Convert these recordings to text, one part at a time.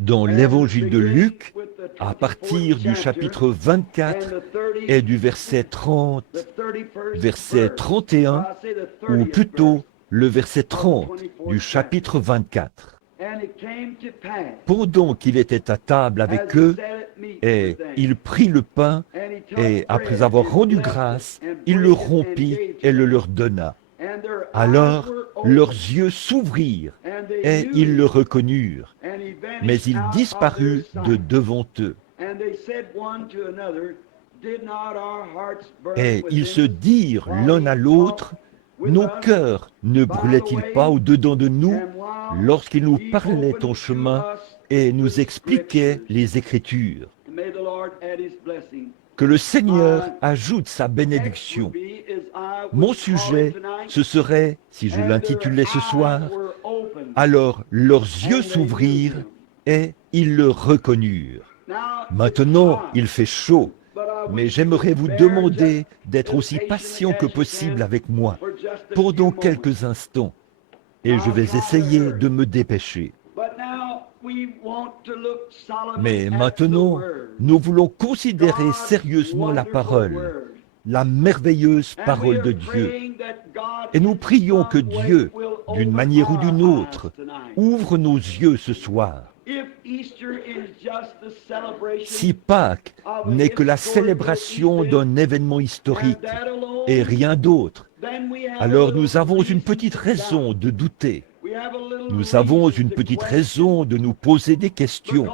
Dans l'évangile de Luc, à partir du chapitre 24 et du verset 30, verset 31, ou plutôt le verset 30 du chapitre 24. Pendant qu'il était à table avec eux, et il prit le pain, et après avoir rendu grâce, il le rompit et le leur donna. Alors leurs yeux s'ouvrirent, et ils le reconnurent, mais il disparut de devant eux. Et ils se dirent l'un à l'autre, nos cœurs ne brûlaient-ils pas au-dedans de nous lorsqu'il nous parlait en chemin et nous expliquait les Écritures? Que le Seigneur ajoute sa bénédiction. Mon sujet, ce serait, si je l'intitulais ce soir, « Alors leurs yeux s'ouvrirent et ils le reconnurent ». Maintenant, il fait chaud, mais j'aimerais vous demander d'être aussi patient que possible avec moi pendant quelques instants, et je vais essayer de me dépêcher. Mais maintenant, nous voulons considérer sérieusement la parole, la merveilleuse parole de Dieu. Et nous prions que Dieu, d'une manière ou d'une autre, ouvre nos yeux ce soir. Si Pâques n'est que la célébration d'un événement historique et rien d'autre, alors nous avons une petite raison de douter. Nous avons une petite raison de nous poser des questions,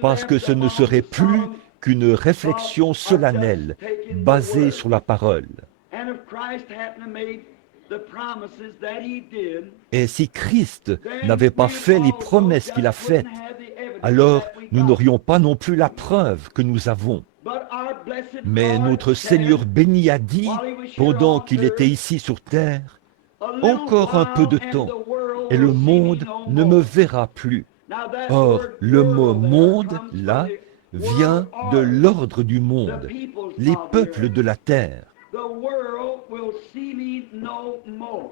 parce que ce ne serait plus qu'une réflexion solennelle, basée sur la parole. Et si Christ n'avait pas fait les promesses qu'il a faites, alors nous n'aurions pas non plus la preuve que nous avons. Mais notre Seigneur béni a dit, pendant qu'il était ici sur terre, « Encore un peu de temps, et le monde ne me verra plus. » Or, le mot « monde », là, vient de l'ordre du monde, les peuples de la terre.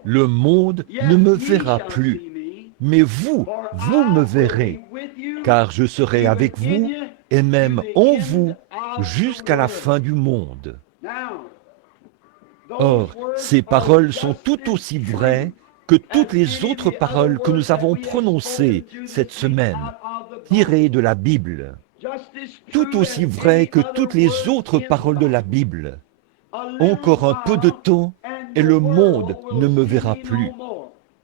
Le monde ne me verra plus, mais vous me verrez, car je serai avec vous et même en vous jusqu'à la fin du monde. Or, ces paroles sont tout aussi vraies que toutes les autres paroles que nous avons prononcées cette semaine, tirées de la Bible. Tout aussi vraies que toutes les autres paroles de la Bible. Encore un peu de temps et le monde ne me verra plus.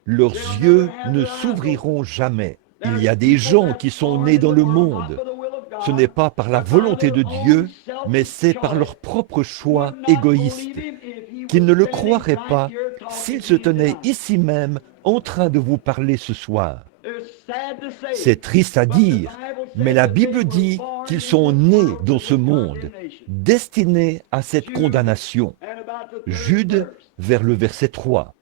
Leurs yeux ne s'ouvriront jamais. Il y a des gens qui sont nés dans le monde. Ce n'est pas par la volonté de Dieu, mais c'est par leur propre choix égoïste, qu'ils ne le croiraient pas s'ils se tenaient ici même en train de vous parler ce soir. C'est triste à dire, mais la Bible dit qu'ils sont nés dans ce monde, destinés à cette condamnation. Jude, vers le verset 3.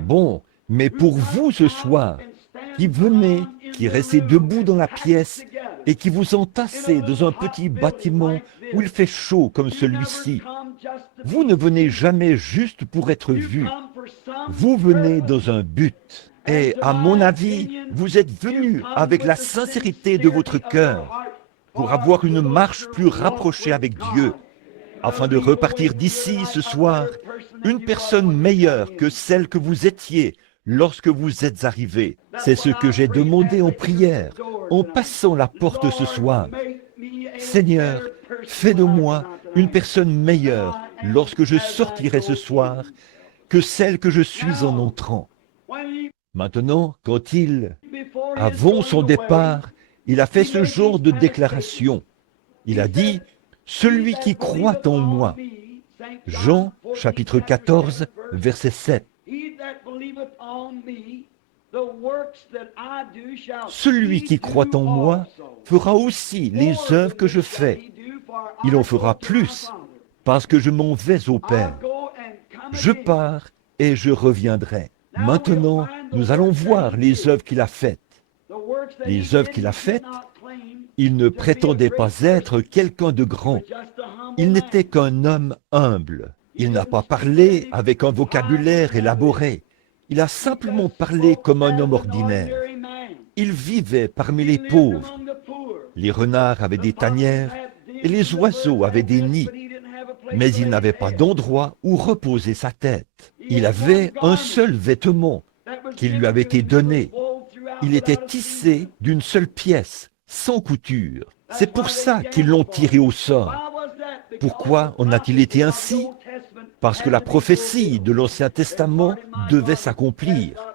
Bon, mais pour vous ce soir, qui venez, qui restez debout dans la pièce et qui vous entassez dans un petit bâtiment où il fait chaud comme celui-ci, vous ne venez jamais juste pour être vu. Vous venez dans un but. Et à mon avis, vous êtes venus avec la sincérité de votre cœur pour avoir une marche plus rapprochée avec Dieu, afin de repartir d'ici ce soir une personne meilleure que celle que vous étiez lorsque vous êtes arrivés. C'est ce que j'ai demandé en prière, en passant la porte ce soir. Seigneur, fais de moi une personne meilleure lorsque je sortirai ce soir que celle que je suis en entrant. Maintenant, quand avant son départ, il a fait ce genre de déclaration. Il a dit, « Celui qui croit en moi ». Jean, chapitre 14, verset 7. Celui qui croit en moi fera aussi les œuvres que je fais. Il en fera plus, parce que je m'en vais au Père. Je pars et je reviendrai. Maintenant, nous allons voir les œuvres qu'il a faites. Les œuvres qu'il a faites, il ne prétendait pas être quelqu'un de grand. Il n'était qu'un homme humble. Il n'a pas parlé avec un vocabulaire élaboré. Il a simplement parlé comme un homme ordinaire. Il vivait parmi les pauvres. Les renards avaient des tanières et les oiseaux avaient des nids. Mais il n'avait pas d'endroit où reposer sa tête. Il avait un seul vêtement qui lui avait été donné. Il était tissé d'une seule pièce, sans couture. C'est pour ça qu'ils l'ont tiré au sort. Pourquoi en a-t-il été ainsi? Parce que la prophétie de l'Ancien Testament devait s'accomplir.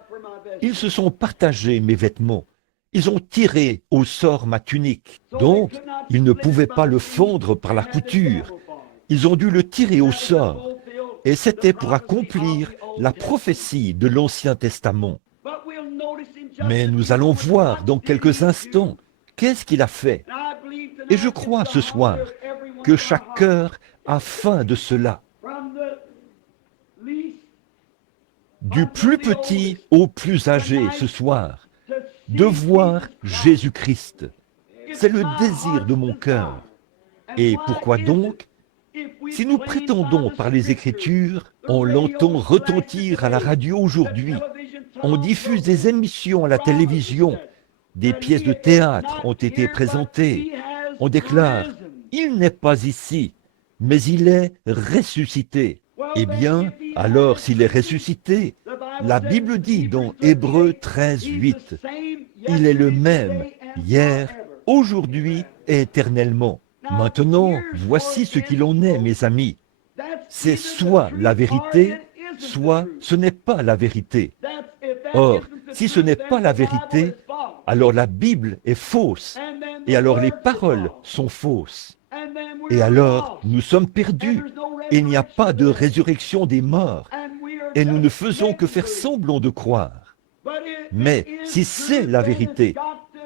Ils se sont partagés mes vêtements. Ils ont tiré au sort ma tunique. Donc, ils ne pouvaient pas le fondre par la couture. Ils ont dû le tirer au sort. Et c'était pour accomplir la prophétie de l'Ancien Testament. Mais nous allons voir dans quelques instants qu'est-ce qu'il a fait. Et je crois ce soir que chaque cœur a faim de cela. Du plus petit au plus âgé ce soir, de voir Jésus-Christ. C'est le désir de mon cœur. Et pourquoi donc? Si nous prétendons par les Écritures, on l'entend retentir à la radio aujourd'hui, on diffuse des émissions à la télévision, des pièces de théâtre ont été présentées, on déclare « Il n'est pas ici, mais il est ressuscité ». Eh bien, alors s'il est ressuscité, la Bible dit dans Hébreux 13, 8, « Il est le même hier, aujourd'hui et éternellement ». Maintenant, voici ce qu'il en est, mes amis. C'est soit la vérité, soit ce n'est pas la vérité. Or, si ce n'est pas la vérité, alors la Bible est fausse, et alors les paroles sont fausses. Et alors, nous sommes perdus, et il n'y a pas de résurrection des morts, et nous ne faisons que faire semblant de croire. Mais si c'est la vérité,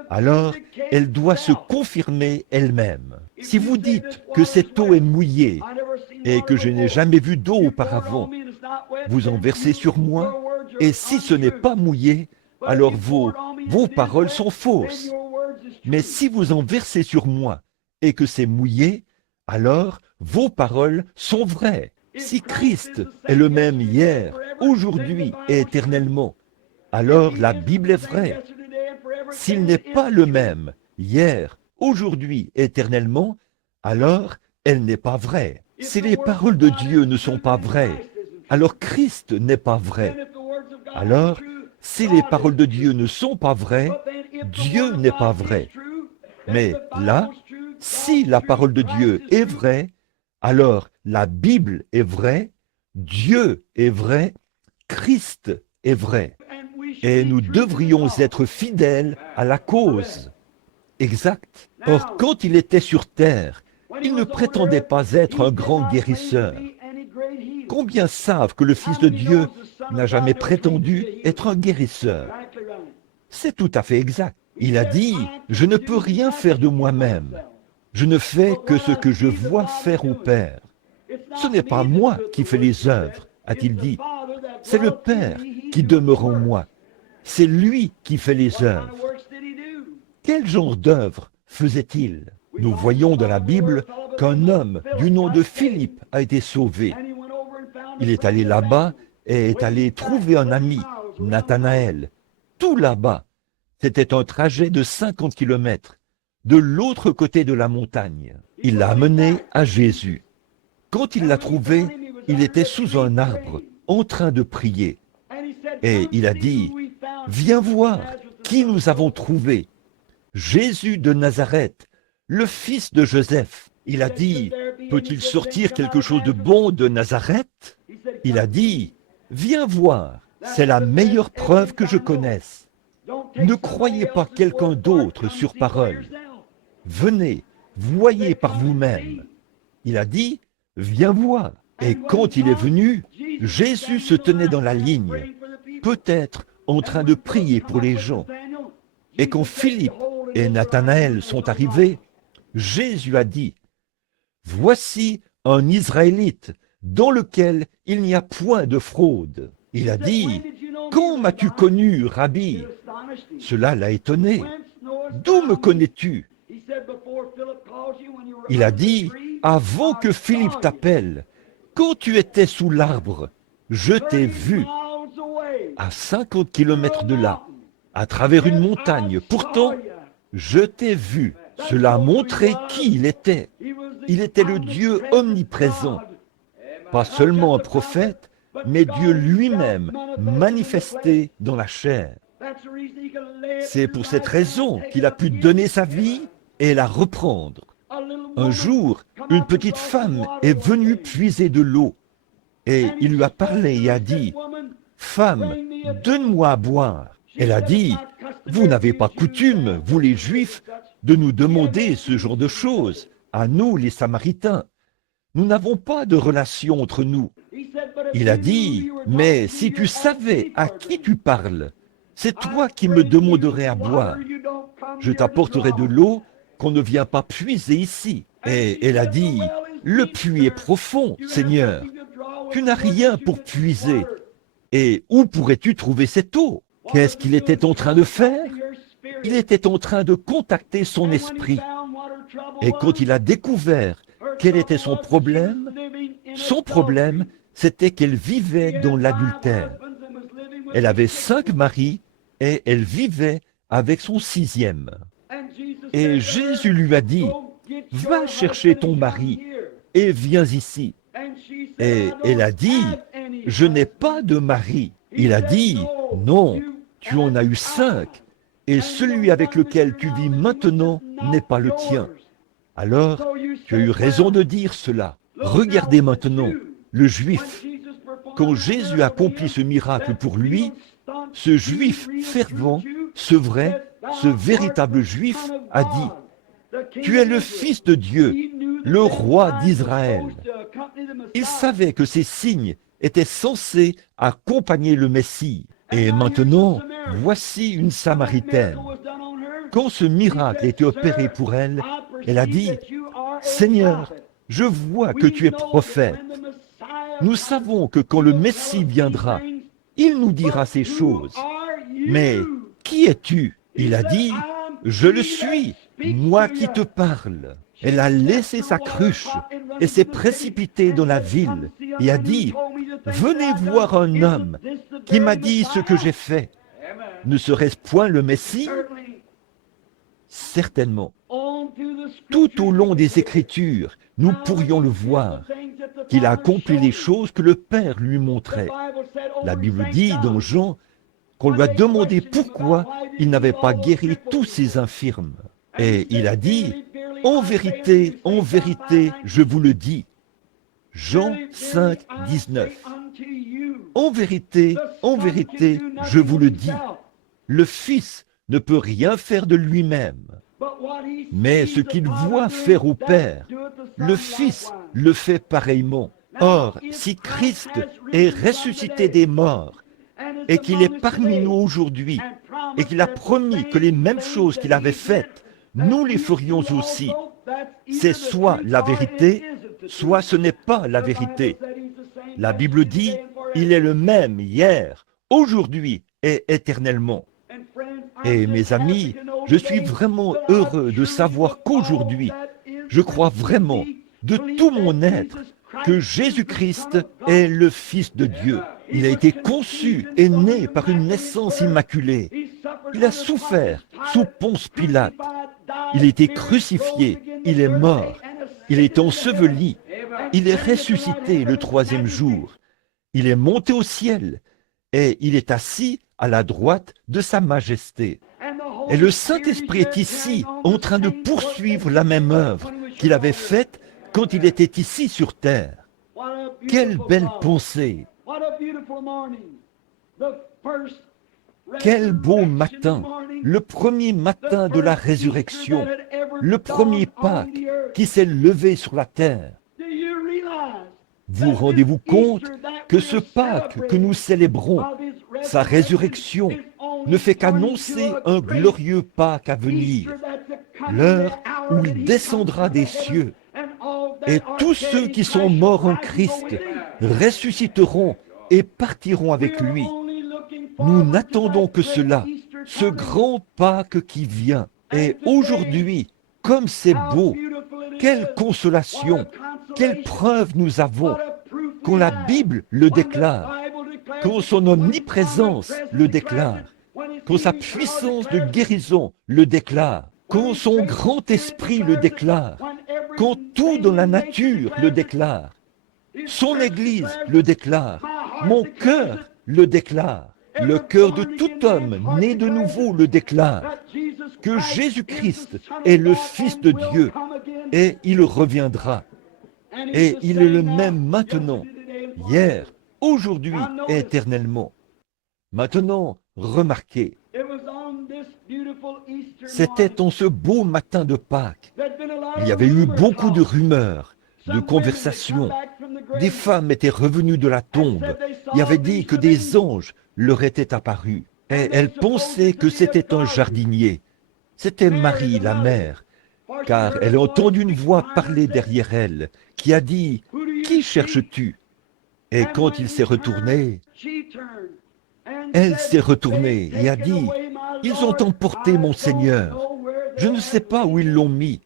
alors elle doit se confirmer elle-même. Si vous dites que cette eau est mouillée et que je n'ai jamais vu d'eau auparavant, vous en versez sur moi, et si ce n'est pas mouillé, alors vos paroles sont fausses. Mais si vous en versez sur moi et que c'est mouillé, alors vos paroles sont vraies. Si Christ est le même hier, aujourd'hui et éternellement, alors la Bible est vraie. S'il n'est pas le même hier, aujourd'hui, éternellement, alors elle n'est pas vraie. Si les paroles de Dieu ne sont pas vraies, alors Christ n'est pas vrai. Alors, si les paroles de Dieu ne sont pas vraies, Dieu n'est pas vrai. Mais là, si la parole de Dieu est vraie, alors la Bible est vraie, Dieu est vrai, Christ est vrai. Et nous devrions être fidèles à la cause. Exact. Or, quand il était sur terre, il ne prétendait pas être un grand guérisseur. Combien savent que le Fils de Dieu n'a jamais prétendu être un guérisseur? C'est tout à fait exact. Il a dit, « Je ne peux rien faire de moi-même. Je ne fais que ce que je vois faire au Père. Ce n'est pas moi qui fais les œuvres, a-t-il dit. C'est le Père qui demeure en moi. C'est lui qui fait les œuvres. » Quel genre d'œuvre faisait-il? Nous voyons dans la Bible qu'un homme du nom de Philippe a été sauvé. Il est allé là-bas et est allé trouver un ami, Nathanaël. Tout là-bas, c'était un trajet de 50 kilomètres, de l'autre côté de la montagne. Il l'a amené à Jésus. Quand il l'a trouvé, il était sous un arbre, en train de prier. Et il a dit, « Viens voir qui nous avons trouvé. Jésus de Nazareth, le fils de Joseph. » Il a dit, « Peut-il sortir quelque chose de bon de Nazareth ?» Il a dit, « Viens voir, c'est la meilleure preuve que je connaisse. Ne croyez pas quelqu'un d'autre sur parole. Venez, voyez par vous-même. » Il a dit, « Viens voir. » Et quand il est venu, Jésus se tenait dans la ligne, peut-être en train de prier pour les gens. Et quand Philippe et Nathanaël sont arrivés, Jésus a dit, « Voici un Israélite dans lequel il n'y a point de fraude. » Il a dit, « Quand m'as-tu connu, Rabbi ?» Cela l'a étonné. « D'où me connais-tu » Il a dit, « Avant que Philippe t'appelle, quand tu étais sous l'arbre, je t'ai vu. » à 50 kilomètres de là, à travers une montagne. Pourtant, je t'ai vu. Cela montrait qui il était. Il était le Dieu omniprésent. Pas seulement un prophète, mais Dieu lui-même manifesté dans la chair. C'est pour cette raison qu'il a pu donner sa vie et la reprendre. Un jour, une petite femme est venue puiser de l'eau et il lui a parlé et a dit, « Femme, donne-moi à boire. » Elle a dit, « Vous n'avez pas coutume, vous les Juifs, de nous demander ce genre de choses, à nous les Samaritains. Nous n'avons pas de relation entre nous. » Il a dit, « Mais si tu savais à qui tu parles, c'est toi qui me demanderais à boire. Je t'apporterai de l'eau qu'on ne vient pas puiser ici. » Et elle a dit, « Le puits est profond, Seigneur. Tu n'as rien pour puiser. Et où pourrais-tu trouver cette eau ?» Qu'est-ce qu'il était en train de faire? Il était en train de contacter son esprit. Et quand il a découvert quel était son problème, c'était qu'elle vivait dans l'adultère. Elle avait 5 maris et elle vivait avec son 6e. Et Jésus lui a dit, « Va chercher ton mari et viens ici. » Et elle a dit, « Je n'ai pas de mari. » Il a dit, « Non, tu en as eu 5, et celui avec lequel tu vis maintenant n'est pas le tien. Alors, tu as eu raison de dire cela. Regardez maintenant, le Juif. Quand Jésus accomplit ce miracle pour lui, ce Juif fervent, ce vrai, ce véritable Juif a dit, « Tu es le Fils de Dieu, le roi d'Israël. » Il savait que ces signes étaient censés accompagner le Messie. Et maintenant, voici une Samaritaine. Quand ce miracle a été opéré pour elle, elle a dit, « Seigneur, je vois que tu es prophète. Nous savons que quand le Messie viendra, il nous dira ces choses. Mais qui es-tu » Il a dit, « Je le suis, moi qui te parle. » Elle a laissé sa cruche et s'est précipitée dans la ville et a dit, « Venez voir un homme qui m'a dit ce que j'ai fait. Ne serait-ce point le Messie ?» Certainement. Tout au long des Écritures, nous pourrions le voir, qu'il a accompli les choses que le Père lui montrait. La Bible dit dans Jean qu'on lui a demandé pourquoi il n'avait pas guéri tous ses infirmes. Et il a dit, « En vérité, je vous le dis. » Jean 5, 19. En vérité, je vous le dis. Le Fils ne peut rien faire de lui-même. Mais ce qu'il voit faire au Père, le Fils le fait pareillement. Or, si Christ est ressuscité des morts, et qu'il est parmi nous aujourd'hui, et qu'il a promis que les mêmes choses qu'il avait faites, nous les ferions aussi, c'est soit la vérité, soit ce n'est pas la vérité. La Bible dit, il est le même hier, aujourd'hui et éternellement. Et mes amis, je suis vraiment heureux de savoir qu'aujourd'hui, je crois vraiment de tout mon être que Jésus-Christ est le Fils de Dieu. Il a été conçu et né par une naissance immaculée. Il a souffert sous Ponce Pilate. Il a été crucifié, il est mort. Il est enseveli. Il est ressuscité le 3e jour. Il est monté au ciel et il est assis à la droite de sa majesté. Et le Saint-Esprit est ici, en train de poursuivre la même œuvre qu'il avait faite quand il était ici sur terre. Quelle belle pensée! Quel beau matin! Le premier matin de la résurrection, le premier Pâques qui s'est levé sur la terre. Vous rendez-vous compte que ce Pâques que nous célébrons, sa résurrection, ne fait qu'annoncer un glorieux Pâques à venir, l'heure où il descendra des cieux, et tous ceux qui sont morts en Christ ressusciteront et partiront avec lui. Nous n'attendons que cela, ce grand Pâques qui vient. Et aujourd'hui, comme c'est beau, quelle consolation, quelle preuve nous avons quand la Bible le déclare. quand son omniprésence le déclare, quand sa puissance de guérison le déclare, quand son grand esprit le déclare, quand tout dans la nature le déclare, son Église le déclare, mon cœur le déclare, le cœur de tout homme né de nouveau le déclare, que Jésus-Christ est le Fils de Dieu et il reviendra. Et il est le même maintenant, hier, aujourd'hui et éternellement. Maintenant, remarquez, c'était en ce beau matin de Pâques. Il y avait eu beaucoup de rumeurs, de conversations. Des femmes étaient revenues de la tombe et avaient dit que des anges leur étaient apparus. Et elles pensaient que c'était un jardinier. C'était Marie, la mère, car elle a entendu une voix parler derrière elle, qui a dit « Qui cherches-tu » Et quand il s'est retourné, elle s'est retournée et a dit « Ils ont emporté mon Seigneur. Je ne sais pas où ils l'ont mis.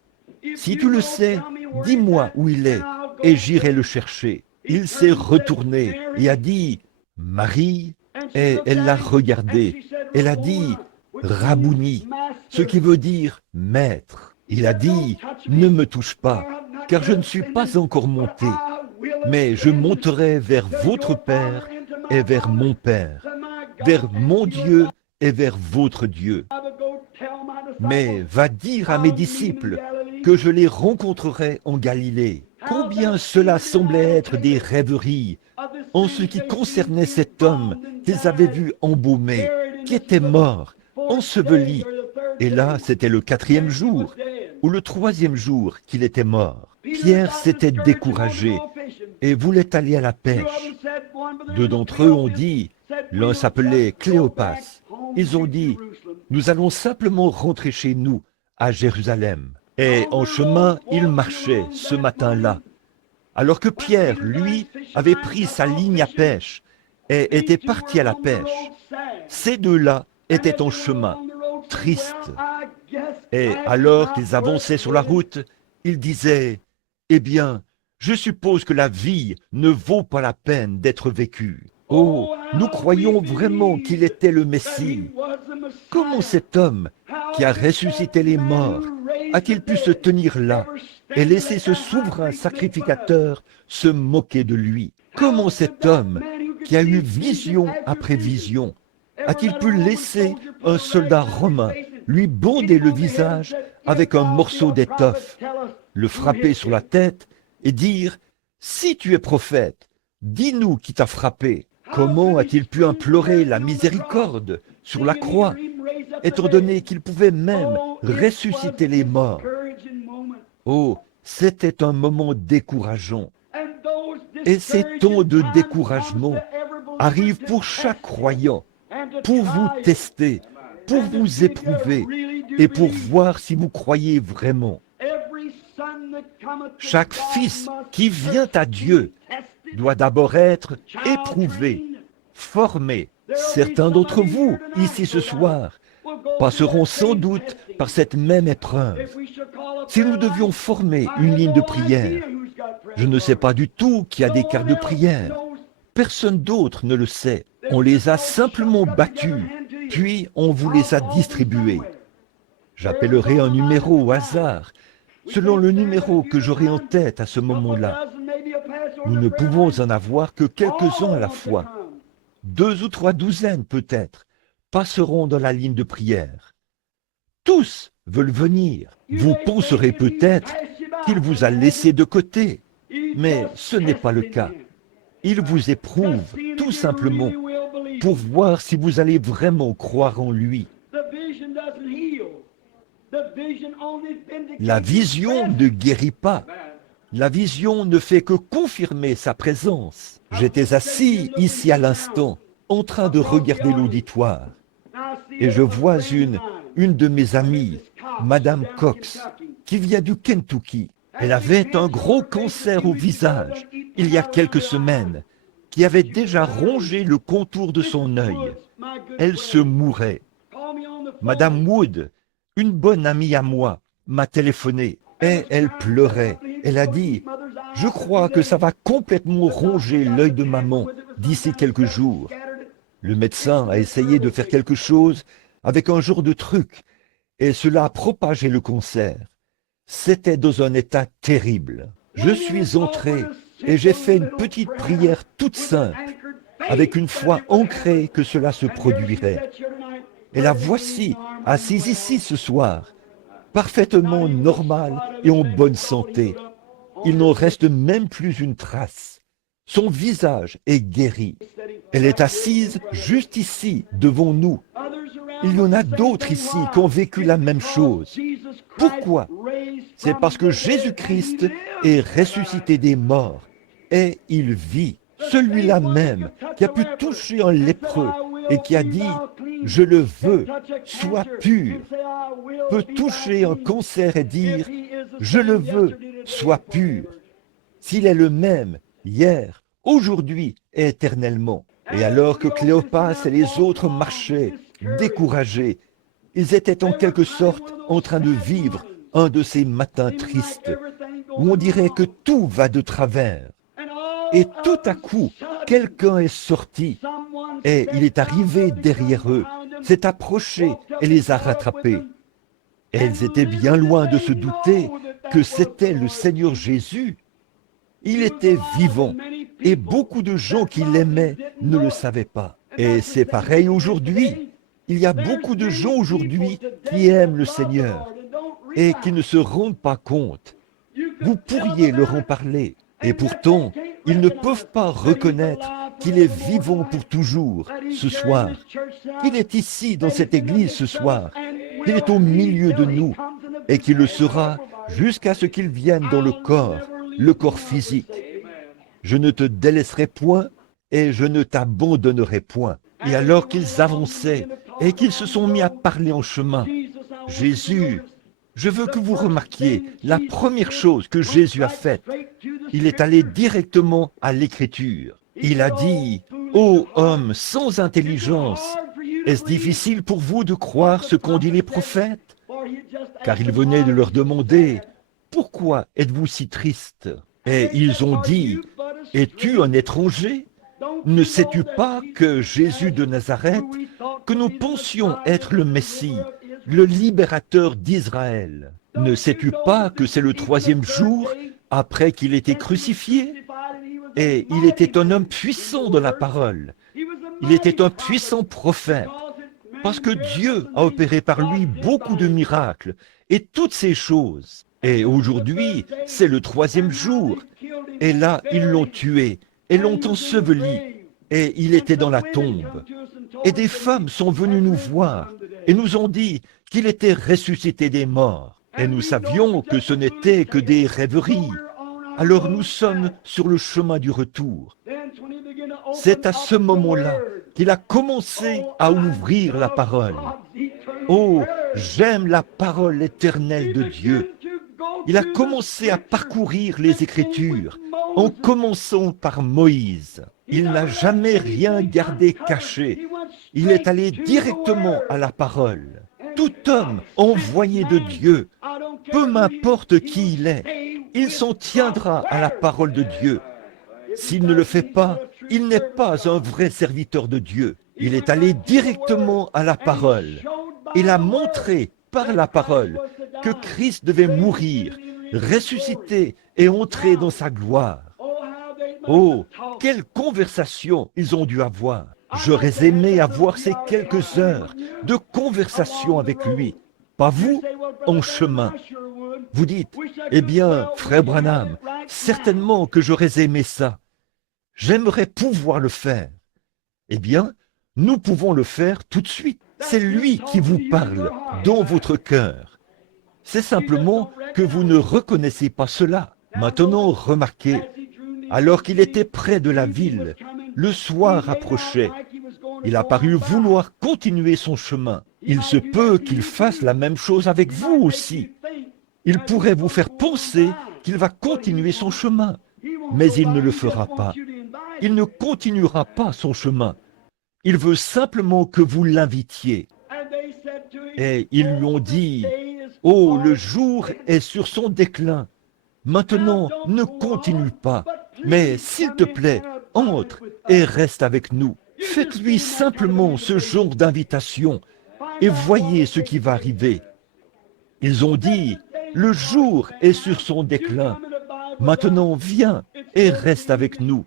Si tu le sais, dis-moi où il est, et j'irai le chercher. » Il s'est retourné et a dit « Marie » et elle l'a regardé. Elle a dit « Rabouni », ce qui veut dire « Maître ». Il a dit « Ne me touche pas, car je ne suis pas encore monté, mais je monterai vers votre Père et vers mon Père, vers mon Dieu et vers votre Dieu. Mais va dire à mes disciples que je les rencontrerai en Galilée. Combien cela semblait être des rêveries en ce qui concernait cet homme qu'ils avaient vu embaumé, qui était mort, enseveli. Et là, c'était le 4e jour, ou le 3e jour qu'il était mort. Pierre s'était découragé et voulait aller à la pêche. Deux d'entre eux ont dit, l'un s'appelait Cléopas, ils ont dit, nous allons simplement rentrer chez nous, à Jérusalem. Et en chemin, ils marchaient ce matin-là. Alors que Pierre, lui, avait pris sa ligne à pêche et était parti à la pêche. Ces deux-là étaient en chemin, tristes. Et alors qu'ils avançaient sur la route, ils disaient, « Eh bien, je suppose que la vie ne vaut pas la peine d'être vécue. Oh, nous croyons vraiment qu'il était le Messie. Comment cet homme qui a ressuscité les morts a-t-il pu se tenir là et laisser ce souverain sacrificateur se moquer de lui? Comment cet homme qui a eu vision après vision a-t-il pu laisser un soldat romain lui bander le visage avec un morceau d'étoffe, le frapper sur la tête et dire « Si tu es prophète, dis-nous qui t'a frappé ». Comment a-t-il pu implorer la miséricorde sur la croix, étant donné qu'il pouvait même ressusciter les morts? Oh, c'était un moment décourageant. Et ces temps de découragement arrivent pour chaque croyant, pour vous tester, pour vous éprouver et pour voir si vous croyez vraiment. Chaque fils qui vient à Dieu doit d'abord être éprouvé, formé. Certains d'entre vous, ici ce soir, passeront sans doute par cette même épreuve. Si nous devions former une ligne de prière, je ne sais pas du tout qui a des cartes de prière. Personne d'autre ne le sait. On les a simplement battus, puis on vous les a distribués. J'appellerai un numéro au hasard, selon le numéro que j'aurai en tête à ce moment-là. Nous ne pouvons en avoir que quelques-uns à la fois. 2 ou 3 douzaines peut-être passeront dans la ligne de prière. Tous veulent venir. Vous penserez peut-être qu'il vous a laissé de côté, mais ce n'est pas le cas. Il vous éprouve tout simplement pour voir si vous allez vraiment croire en lui. La vision ne guérit pas. La vision ne fait que confirmer sa présence. J'étais assis ici à l'instant, en train de regarder l'auditoire. Et je vois une de mes amies, Madame Cox, qui vient du Kentucky. Elle avait un gros cancer au visage, il y a quelques semaines, qui avait déjà rongé le contour de son œil. Elle se mourait. Madame Wood, une bonne amie à moi, m'a téléphoné et elle pleurait. Elle a dit « Je crois que ça va complètement ronger l'œil de maman d'ici quelques jours. Le médecin a essayé de faire quelque chose avec un genre de truc, et cela a propagé le cancer. C'était dans un état terrible. Je suis entré et j'ai fait une petite prière toute simple, avec une foi ancrée que cela se produirait. Et la voici, assise ici ce soir, parfaitement normale et en bonne santé. Il n'en reste même plus une trace. Son visage est guéri. Elle est assise juste ici, devant nous. Il y en a d'autres ici qui ont vécu la même chose. Pourquoi? C'est parce que Jésus-Christ est ressuscité des morts et il vit. Celui-là même qui a pu toucher un lépreux et qui a dit « Je le veux, sois pur », peut toucher un cancer et dire « Je le veux, sois pur ». S'il est le même hier, aujourd'hui et éternellement. Et alors que Cléopas et les autres marchaient, découragés, ils étaient en quelque sorte en train de vivre un de ces matins tristes, où on dirait que tout va de travers. Et tout à coup, quelqu'un est sorti, et il est arrivé derrière eux, s'est approché et les a rattrapés. Elles étaient bien loin de se douter que c'était le Seigneur Jésus. Il était vivant, et beaucoup de gens qui l'aimaient ne le savaient pas. Et c'est pareil aujourd'hui. Il y a beaucoup de gens aujourd'hui qui aiment le Seigneur et qui ne se rendent pas compte. Vous pourriez leur en parler, et pourtant, ils ne peuvent pas reconnaître qu'il est vivant pour toujours ce soir, qu'il est ici dans cette église ce soir, qu'il est au milieu de nous, et qu'il le sera jusqu'à ce qu'il vienne dans le corps physique. Je ne te délaisserai point, et je ne t'abandonnerai point. Et alors qu'ils avançaient, et qu'ils se sont mis à parler en chemin, Jésus, je veux que vous remarquiez la première chose que Jésus a faite. Il est allé directement à l'Écriture. Il a dit, « Ô homme sans intelligence, est-ce difficile pour vous de croire ce qu'ont dit les prophètes ?» Car il venait de leur demander, « Pourquoi êtes-vous si tristes ?» Et ils ont dit, « Es-tu un étranger ? Ne sais-tu pas que Jésus de Nazareth, que nous pensions être le Messie, le libérateur d'Israël, ne sais-tu pas que c'est le 3e jour après qu'il était crucifié? Et il était un homme puissant dans la parole. Il était un puissant prophète, parce que Dieu a opéré par lui beaucoup de miracles et toutes ces choses. Et aujourd'hui, c'est le 3e jour. Et là, ils l'ont tué et l'ont enseveli. Et il était dans la tombe. Et des femmes sont venues nous voir et nous ont dit qu'il était ressuscité des morts. Et nous savions que ce n'était que des rêveries. Alors nous sommes sur le chemin du retour. C'est à ce moment-là qu'il a commencé à ouvrir la parole. Oh, j'aime la parole éternelle de Dieu. Il a commencé à parcourir les Écritures, en commençant par Moïse. Il n'a jamais rien gardé caché. Il est allé directement à la parole. Tout homme envoyé de Dieu, peu m'importe qui il s'en tiendra à la parole de Dieu. S'il ne le fait pas, il n'est pas un vrai serviteur de Dieu. Il est allé directement à la parole. Il a montré par la parole que Christ devait mourir, ressusciter et entrer dans sa gloire. Oh, quelle conversation ils ont dû avoir. J'aurais aimé avoir ces quelques heures de conversation avec lui. Pas vous, en chemin. Vous dites, eh bien, frère Branham, certainement que j'aurais aimé ça. J'aimerais pouvoir le faire. Eh bien, nous pouvons le faire tout de suite. C'est lui qui vous parle dans votre cœur. C'est simplement que vous ne reconnaissez pas cela. Maintenant, remarquez, alors qu'il était près de la ville, le soir approchait. Il a paru vouloir continuer son chemin. Il se peut qu'il fasse la même chose avec vous aussi. Il pourrait vous faire penser qu'il va continuer son chemin, mais il ne le fera pas. Il ne continuera pas son chemin. Il veut simplement que vous l'invitiez. Et ils lui ont dit, « Oh, le jour est sur son déclin. Maintenant, ne continue pas, mais s'il te plaît, entre et reste avec nous. Faites-lui simplement ce genre d'invitation et voyez ce qui va arriver. Ils ont dit, le jour est sur son déclin. Maintenant, viens et reste avec nous.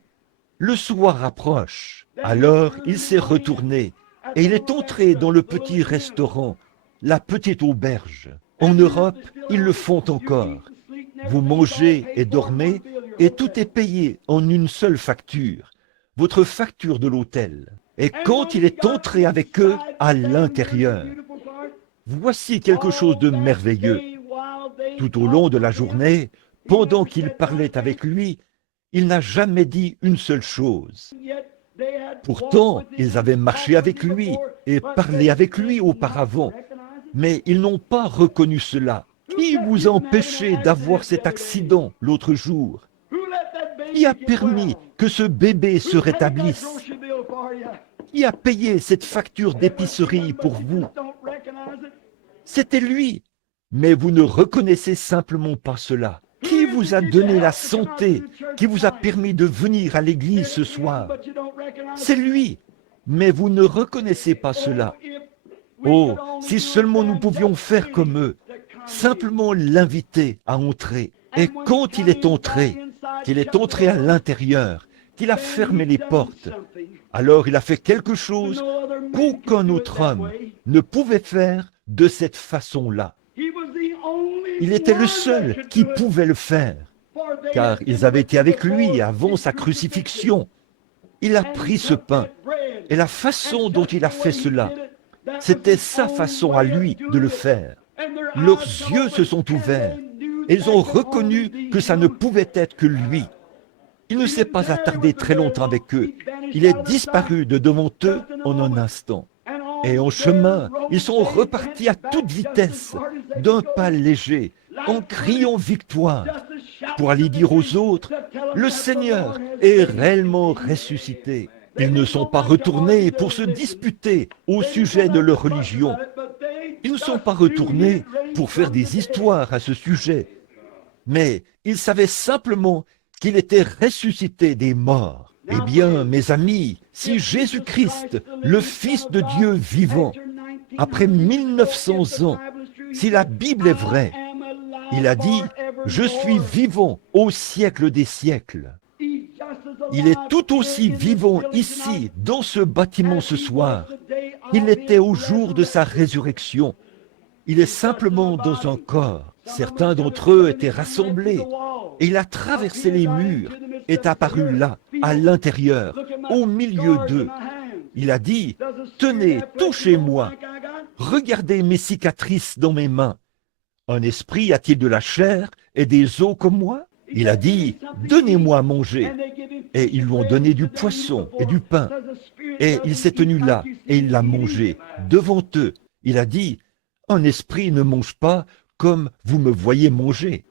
Le soir approche. Alors, il s'est retourné et il est entré dans le petit restaurant, la petite auberge. En Europe, ils le font encore. Vous mangez et dormez et tout est payé en une seule facture, votre facture de l'hôtel. Et quand il est entré avec eux à l'intérieur, voici quelque chose de merveilleux. Tout au long de la journée, pendant qu'il parlait avec lui, il n'a jamais dit une seule chose. Pourtant, ils avaient marché avec lui et parlé avec lui auparavant, mais ils n'ont pas reconnu cela. Qui vous a empêché d'avoir cet accident l'autre jour? Qui a permis que ce bébé se rétablisse? Qui a payé cette facture d'épicerie pour vous? C'était lui, mais vous ne reconnaissez simplement pas cela. Qui vous a donné la santé, qui vous a permis de venir à l'église ce soir? C'est lui, mais vous ne reconnaissez pas cela. Oh, si seulement nous pouvions faire comme eux, simplement l'inviter à entrer. Et quand il est entré, qu'il est entré à l'intérieur, qu'il a fermé les portes, alors il a fait quelque chose qu'aucun autre homme ne pouvait faire de cette façon-là. Il était le seul qui pouvait le faire, car ils avaient été avec lui avant sa crucifixion. Il a pris ce pain, et la façon dont il a fait cela, c'était sa façon à lui de le faire. Leurs yeux se sont ouverts, et ils ont reconnu que ça ne pouvait être que lui. Il ne s'est pas attardé très longtemps avec eux. Il est disparu de devant eux en un instant. Et en chemin, ils sont repartis à toute vitesse, d'un pas léger, en criant victoire, pour aller dire aux autres, le Seigneur est réellement ressuscité. Ils ne sont pas retournés pour se disputer au sujet de leur religion. Ils ne sont pas retournés pour faire des histoires à ce sujet. Mais ils savaient simplement qu'il était ressuscité des morts. Eh bien, mes amis, si Jésus-Christ, le Fils de Dieu vivant, après 1900 ans, si la Bible est vraie, il a dit, je suis vivant au siècle des siècles. Il est tout aussi vivant ici, dans ce bâtiment ce soir, qu'il était au jour de sa résurrection. Il est simplement dans un corps. Certains d'entre eux étaient rassemblés, et il a traversé les murs, est apparu là, à l'intérieur, au milieu d'eux. Il a dit, tenez, touchez-moi, regardez mes cicatrices dans mes mains. Un esprit a-t-il de la chair et des os comme moi? Il a dit, donnez-moi à manger. Et ils lui ont donné du poisson et du pain. Et il s'est tenu là, et il l'a mangé, devant eux. Il a dit, un esprit ne mange pas comme vous me voyez manger.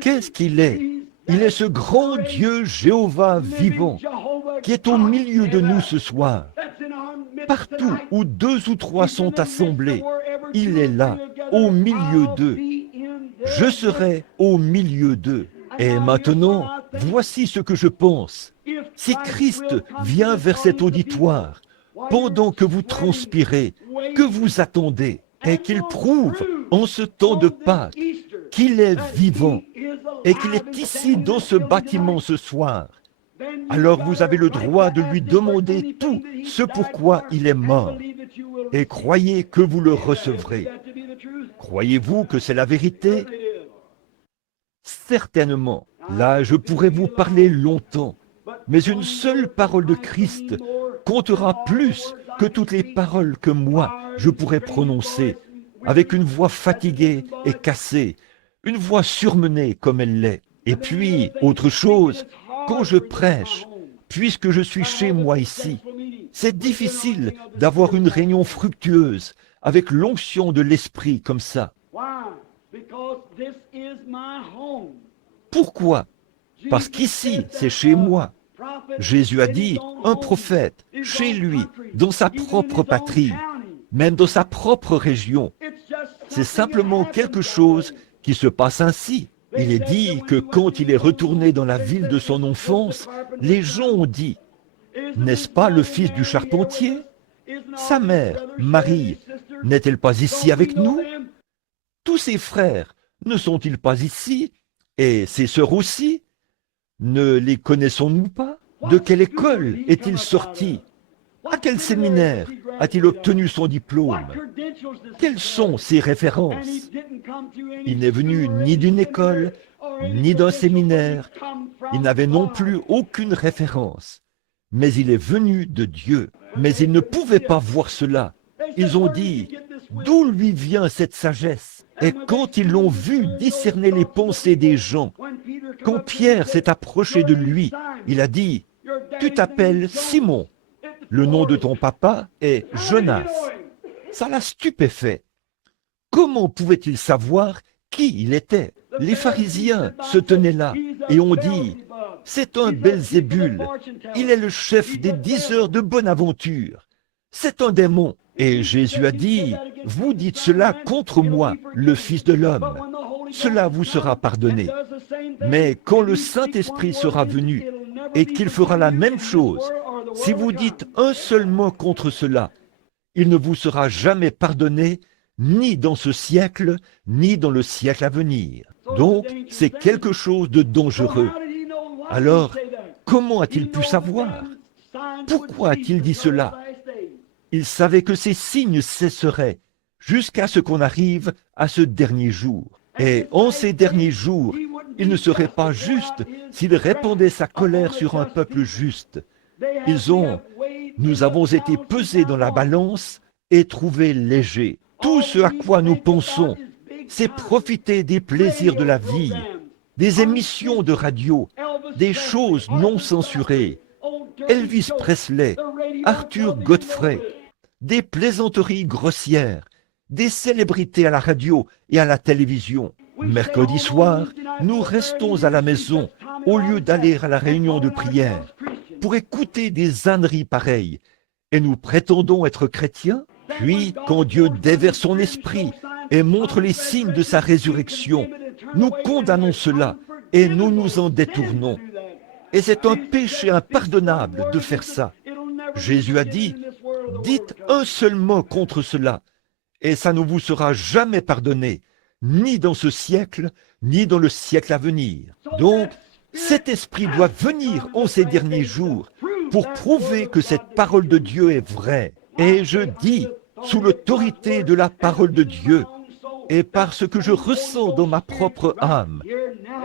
Qu'est-ce qu'il est? Il est ce grand Dieu Jéhovah vivant qui est au milieu de nous ce soir. Partout où 2 ou 3 sont assemblés, il est là, au milieu d'eux. Je serai au milieu d'eux. Et maintenant, voici ce que je pense. Si Christ vient vers cet auditoire, pendant que vous transpirez, que vous attendez, et qu'il prouve en ce temps de Pâques qu'il est vivant et qu'il est ici dans ce bâtiment ce soir, alors vous avez le droit de lui demander tout ce pourquoi il est mort. Et croyez que vous le recevrez. Croyez-vous que c'est la vérité? Certainement. Là, je pourrais vous parler longtemps, mais une seule parole de Christ comptera plus que toutes les paroles que moi, je pourrais prononcer, avec une voix fatiguée et cassée, une voix surmenée comme elle l'est. Et puis, autre chose, quand je prêche, puisque je suis chez moi ici, c'est difficile d'avoir une réunion fructueuse avec l'onction de l'Esprit comme ça. Pourquoi? Parce qu'ici, c'est chez moi. Jésus a dit, un prophète, chez lui, dans sa propre patrie, même dans sa propre région. C'est simplement quelque chose qui se passe ainsi. Il est dit que quand il est retourné dans la ville de son enfance, les gens ont dit, N'est-ce pas le fils du charpentier? Sa mère, Marie, n'est-elle pas ici avec nous? Tous ses frères ne sont-ils pas ici? Et ses sœurs aussi? Ne les connaissons-nous pas? De quelle école est-il sorti? À quel séminaire a-t-il obtenu son diplôme? Quelles sont ses références? Il n'est venu ni d'une école, ni d'un séminaire. Il n'avait non plus aucune référence. Mais il est venu de Dieu. Mais ils ne pouvaient pas voir cela. Ils ont dit, d'où lui vient cette sagesse? Et quand ils l'ont vu discerner les pensées des gens, quand Pierre s'est approché de lui, il a dit, tu t'appelles Simon. Le nom de ton papa est Jonas. Ça l'a stupéfait. Comment pouvait-il savoir qui il était? Les pharisiens se tenaient là et ont dit, c'est un Belzébul, il est le chef des 10 heures de bonne aventure. C'est un démon. Et Jésus a dit, vous dites cela contre moi, le Fils de l'homme. Cela vous sera pardonné. Mais quand le Saint-Esprit sera venu et qu'il fera la même chose, si vous dites un seul mot contre cela, il ne vous sera jamais pardonné, ni dans ce siècle, ni dans le siècle à venir. Donc, c'est quelque chose de dangereux. Alors, comment a-t-il pu savoir? Pourquoi a-t-il dit cela? Il savait que ces signes cesseraient jusqu'à ce qu'on arrive à ce dernier jour. Et en ces derniers jours, il ne serait pas juste s'il répandait sa colère sur un peuple juste. Nous avons été pesés dans la balance et trouvés légers. Tout ce à quoi nous pensons, c'est profiter des plaisirs de la vie, des émissions de radio, des choses non censurées. Elvis Presley, Arthur Godfrey, des plaisanteries grossières, des célébrités à la radio et à la télévision. Mercredi soir, nous restons à la maison au lieu d'aller à la réunion de prière pour écouter des âneries pareilles et nous prétendons être chrétiens. Puis, quand Dieu déverse son esprit et montre les signes de sa résurrection, nous condamnons cela et nous nous en détournons. Et c'est un péché impardonnable de faire ça. Jésus a dit, dites un seul mot contre cela, et ça ne vous sera jamais pardonné, ni dans ce siècle, ni dans le siècle à venir. Donc, cet esprit doit venir en ces derniers jours pour prouver que cette parole de Dieu est vraie. Et je dis, sous l'autorité de la parole de Dieu, et par ce que je ressens dans ma propre âme,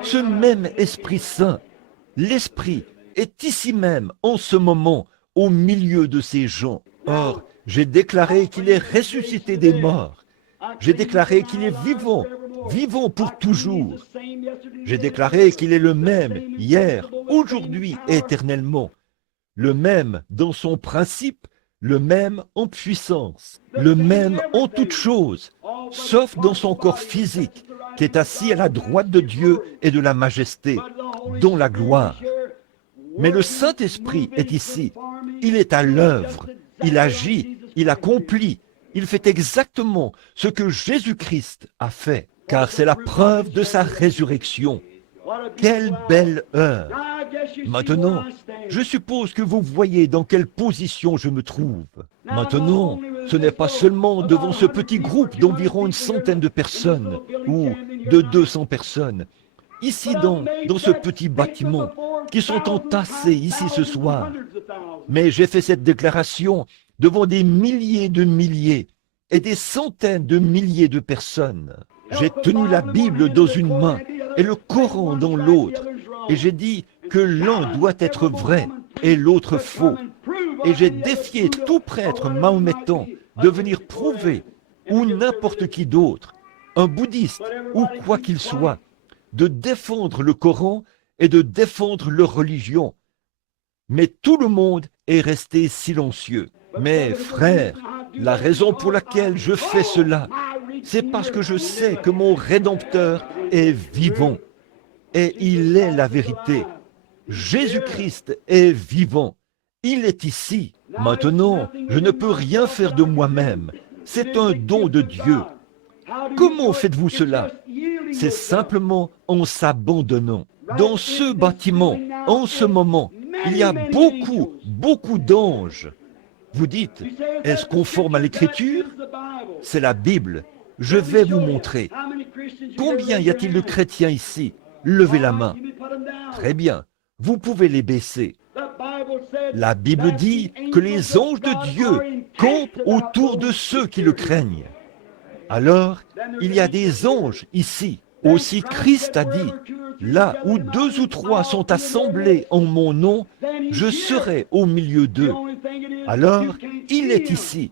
ce même Esprit Saint, l'Esprit est ici même, en ce moment, au milieu de ces gens. Or, j'ai déclaré qu'il est ressuscité des morts. J'ai déclaré qu'il est vivant, vivant pour toujours. J'ai déclaré qu'il est le même hier, aujourd'hui et éternellement. Le même dans son principe, le même en puissance, le même en toutes choses, sauf dans son corps physique, qui est assis à la droite de Dieu et de la majesté, dont la gloire. Mais le Saint-Esprit est ici, il est à l'œuvre, il agit, il accomplit, il fait exactement ce que Jésus-Christ a fait, car c'est la preuve de sa résurrection. Quelle belle heure! Maintenant, je suppose que vous voyez dans quelle position je me trouve. Maintenant, ce n'est pas seulement devant ce petit groupe d'environ 100 de personnes, ou de 200 personnes, ici dans ce petit bâtiment, qui sont entassés ici ce soir. Mais j'ai fait cette déclaration devant des milliers de milliers et des centaines de milliers de personnes. J'ai tenu la Bible dans une main et le Coran dans l'autre, et j'ai dit que l'un doit être vrai et l'autre faux. Et j'ai défié tout prêtre mahométan de venir prouver, ou n'importe qui d'autre, un bouddhiste ou quoi qu'il soit, de défendre le Coran et de défendre leur religion. Mais tout le monde est resté silencieux. Mais frères, la raison pour laquelle je fais cela, c'est parce que je sais que mon Rédempteur est vivant. Et il est la vérité. Jésus-Christ est vivant. Il est ici. Maintenant, je ne peux rien faire de moi-même. C'est un don de Dieu. Comment faites-vous cela? C'est simplement en s'abandonnant. Dans ce bâtiment, en ce moment, Il y a beaucoup d'anges. Vous dites, est-ce conforme à l'Écriture? C'est la Bible. Je vais vous montrer. Combien y a-t-il de chrétiens ici? Levez la main. Très bien, vous pouvez les baisser. La Bible dit que les anges de Dieu campent autour de ceux qui le craignent. Alors, il y a des anges ici. Aussi Christ a dit, là où 2 ou 3 sont assemblés en mon nom, je serai au milieu d'eux. Alors, il est ici.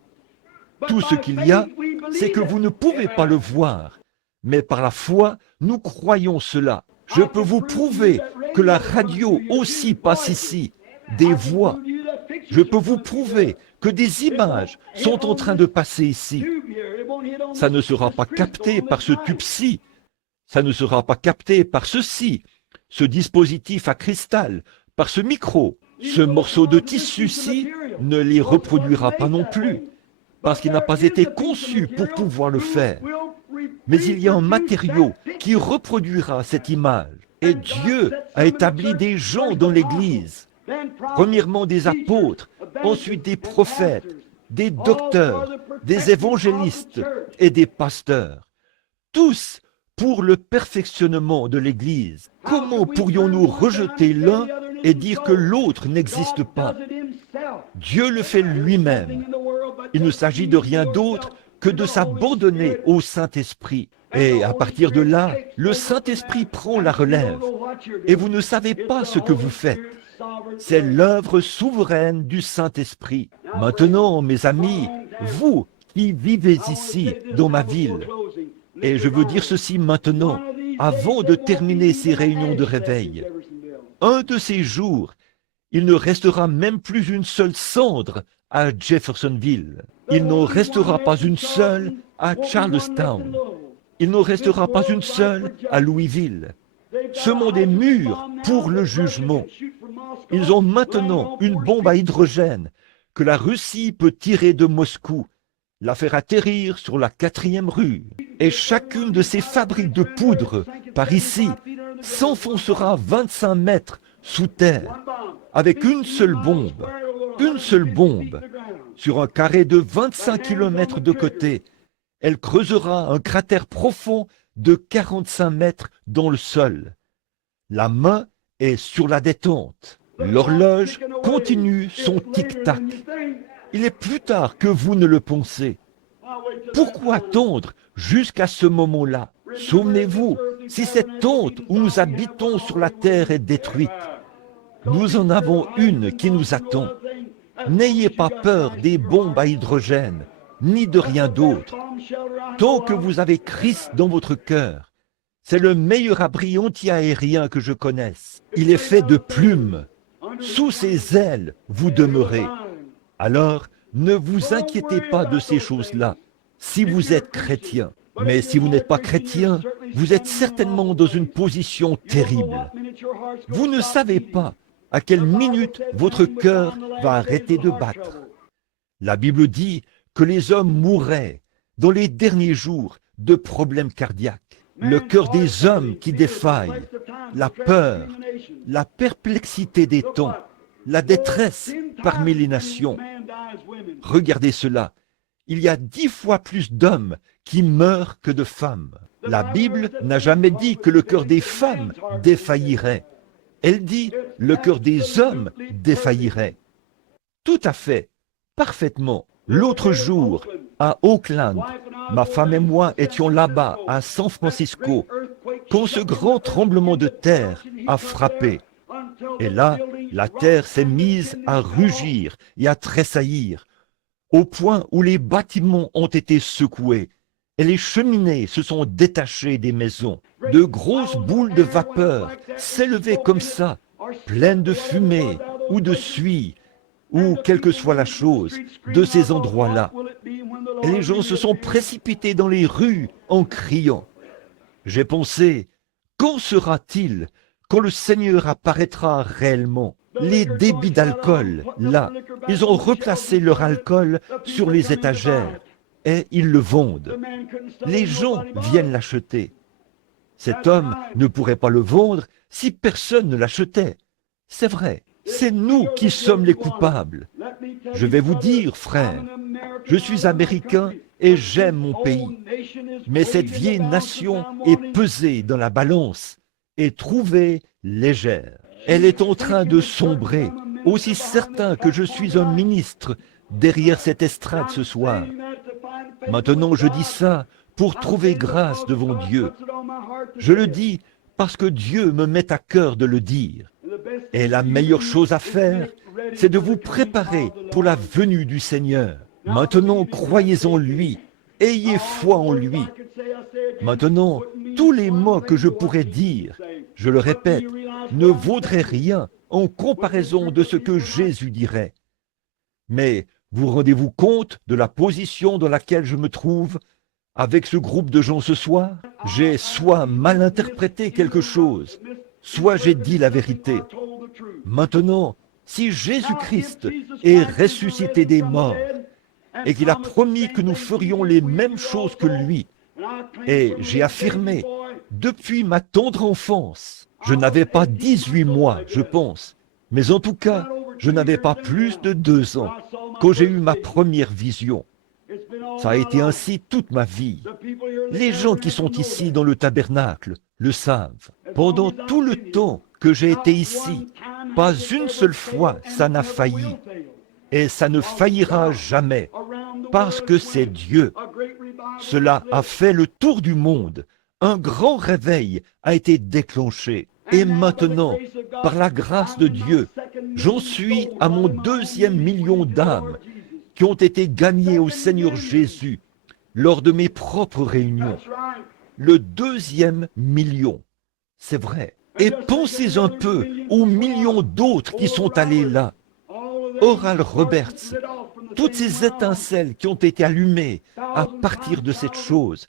Tout ce qu'il y a, c'est que vous ne pouvez pas le voir. Mais par la foi, nous croyons cela. Je peux vous prouver que la radio aussi passe ici, des voix. Je peux vous prouver que des images sont en train de passer ici. Ça ne sera pas capté par ce tube-ci. Ça ne sera pas capté par ceci, ce dispositif à cristal, par ce micro. Ce morceau de tissu-ci ne les reproduira pas non plus, parce qu'il n'a pas été conçu pour pouvoir le faire. Mais il y a un matériau qui reproduira cette image. Et Dieu a établi des gens dans l'Église. Premièrement des apôtres, ensuite des prophètes, des docteurs, des évangélistes et des pasteurs. Tous pour le perfectionnement de l'Église. Comment pourrions-nous rejeter l'un et dire que l'autre n'existe pas? Dieu le fait lui-même. Il ne s'agit de rien d'autre que de s'abandonner au Saint-Esprit. Et à partir de là, le Saint-Esprit prend la relève. Et vous ne savez pas ce que vous faites. C'est l'œuvre souveraine du Saint-Esprit. Maintenant, mes amis, vous qui vivez ici, dans ma ville, et je veux dire ceci maintenant, avant de terminer ces réunions de réveil, un de ces jours, il ne restera même plus une seule cendre à Jeffersonville. Il n'en restera pas une seule à Charlestown. Il n'en restera pas une seule à Louisville. Ce monde est mûr pour le jugement. Ils ont maintenant une bombe à hydrogène que la Russie peut tirer de Moscou, la faire atterrir sur la 4e rue. Et chacune de ces fabriques de poudre, par ici, s'enfoncera 25 mètres sous terre, avec une seule bombe, sur un carré de 25 km de côté. Elle creusera un cratère profond de 45 mètres dans le sol. La main est sur la détente. L'horloge continue son tic-tac. Il est plus tard que vous ne le pensez. Pourquoi attendre jusqu'à ce moment-là? Souvenez-vous, si cette tente où nous habitons sur la terre est détruite, nous en avons une qui nous attend. N'ayez pas peur des bombes à hydrogène, ni de rien d'autre. Tant que vous avez Christ dans votre cœur, c'est le meilleur abri anti-aérien que je connaisse. Il est fait de plumes. Sous ses ailes, vous demeurez. Alors, ne vous inquiétez pas de ces choses-là, si vous êtes chrétien. Mais si vous n'êtes pas chrétien, vous êtes certainement dans une position terrible. Vous ne savez pas à quelle minute votre cœur va arrêter de battre. La Bible dit que les hommes mourraient dans les derniers jours de problèmes cardiaques. Le cœur des hommes qui défaille, la peur, la perplexité des temps, la détresse parmi les nations. Regardez cela, il y a 10 fois plus d'hommes qui meurent que de femmes. La Bible n'a jamais dit que le cœur des femmes défaillirait. Elle dit le cœur des hommes défaillirait. Tout à fait, parfaitement. L'autre jour, à Oakland, ma femme et moi étions là-bas, à San Francisco, quand ce grand tremblement de terre a frappé. Et là, la terre s'est mise à rugir et à tressaillir, au point où les bâtiments ont été secoués et les cheminées se sont détachées des maisons. De grosses boules de vapeur s'élevaient comme ça, pleines de fumée ou de suie, ou quelle que soit la chose, de ces endroits-là. Et les gens se sont précipités dans les rues en criant. J'ai pensé, quand sera-t-il quand le Seigneur apparaîtra réellement? Les débits d'alcool, là, ils ont replacé leur alcool sur les étagères et ils le vendent. Les gens viennent l'acheter. Cet homme ne pourrait pas le vendre si personne ne l'achetait. C'est vrai. C'est nous qui sommes les coupables. Je vais vous dire, frère, je suis américain et j'aime mon pays. Mais cette vieille nation est pesée dans la balance et trouvée légère. Elle est en train de sombrer, aussi certain que je suis un ministre derrière cette estrade ce soir. Maintenant, je dis ça pour trouver grâce devant Dieu. Je le dis parce que Dieu me met à cœur de le dire. Et la meilleure chose à faire, c'est de vous préparer pour la venue du Seigneur. Maintenant, croyez en lui, ayez foi en lui. Maintenant, tous les mots que je pourrais dire, je le répète, ne vaudraient rien en comparaison de ce que Jésus dirait. Mais vous rendez-vous compte de la position dans laquelle je me trouve avec ce groupe de gens ce soir? J'ai soit mal interprété quelque chose, soit j'ai dit la vérité. Maintenant, si Jésus-Christ est ressuscité des morts et qu'il a promis que nous ferions les mêmes choses que lui, et j'ai affirmé, depuis ma tendre enfance, je n'avais pas 18 mois, je pense, mais en tout cas, je n'avais pas plus de 2 ans quand j'ai eu ma première vision. Ça a été ainsi toute ma vie. Les gens qui sont ici dans le tabernacle le savent. Pendant tout le temps que j'ai été ici, pas une seule fois ça n'a failli. Et ça ne faillira jamais, parce que c'est Dieu. Cela a fait le tour du monde. Un grand réveil a été déclenché. Et maintenant, par la grâce de Dieu, j'en suis à mon 2e million d'âmes qui ont été gagnées au Seigneur Jésus lors de mes propres réunions. Le 2e million, c'est vrai. Et pensez un peu aux millions d'autres qui sont allés là. Oral Roberts, toutes ces étincelles qui ont été allumées à partir de cette chose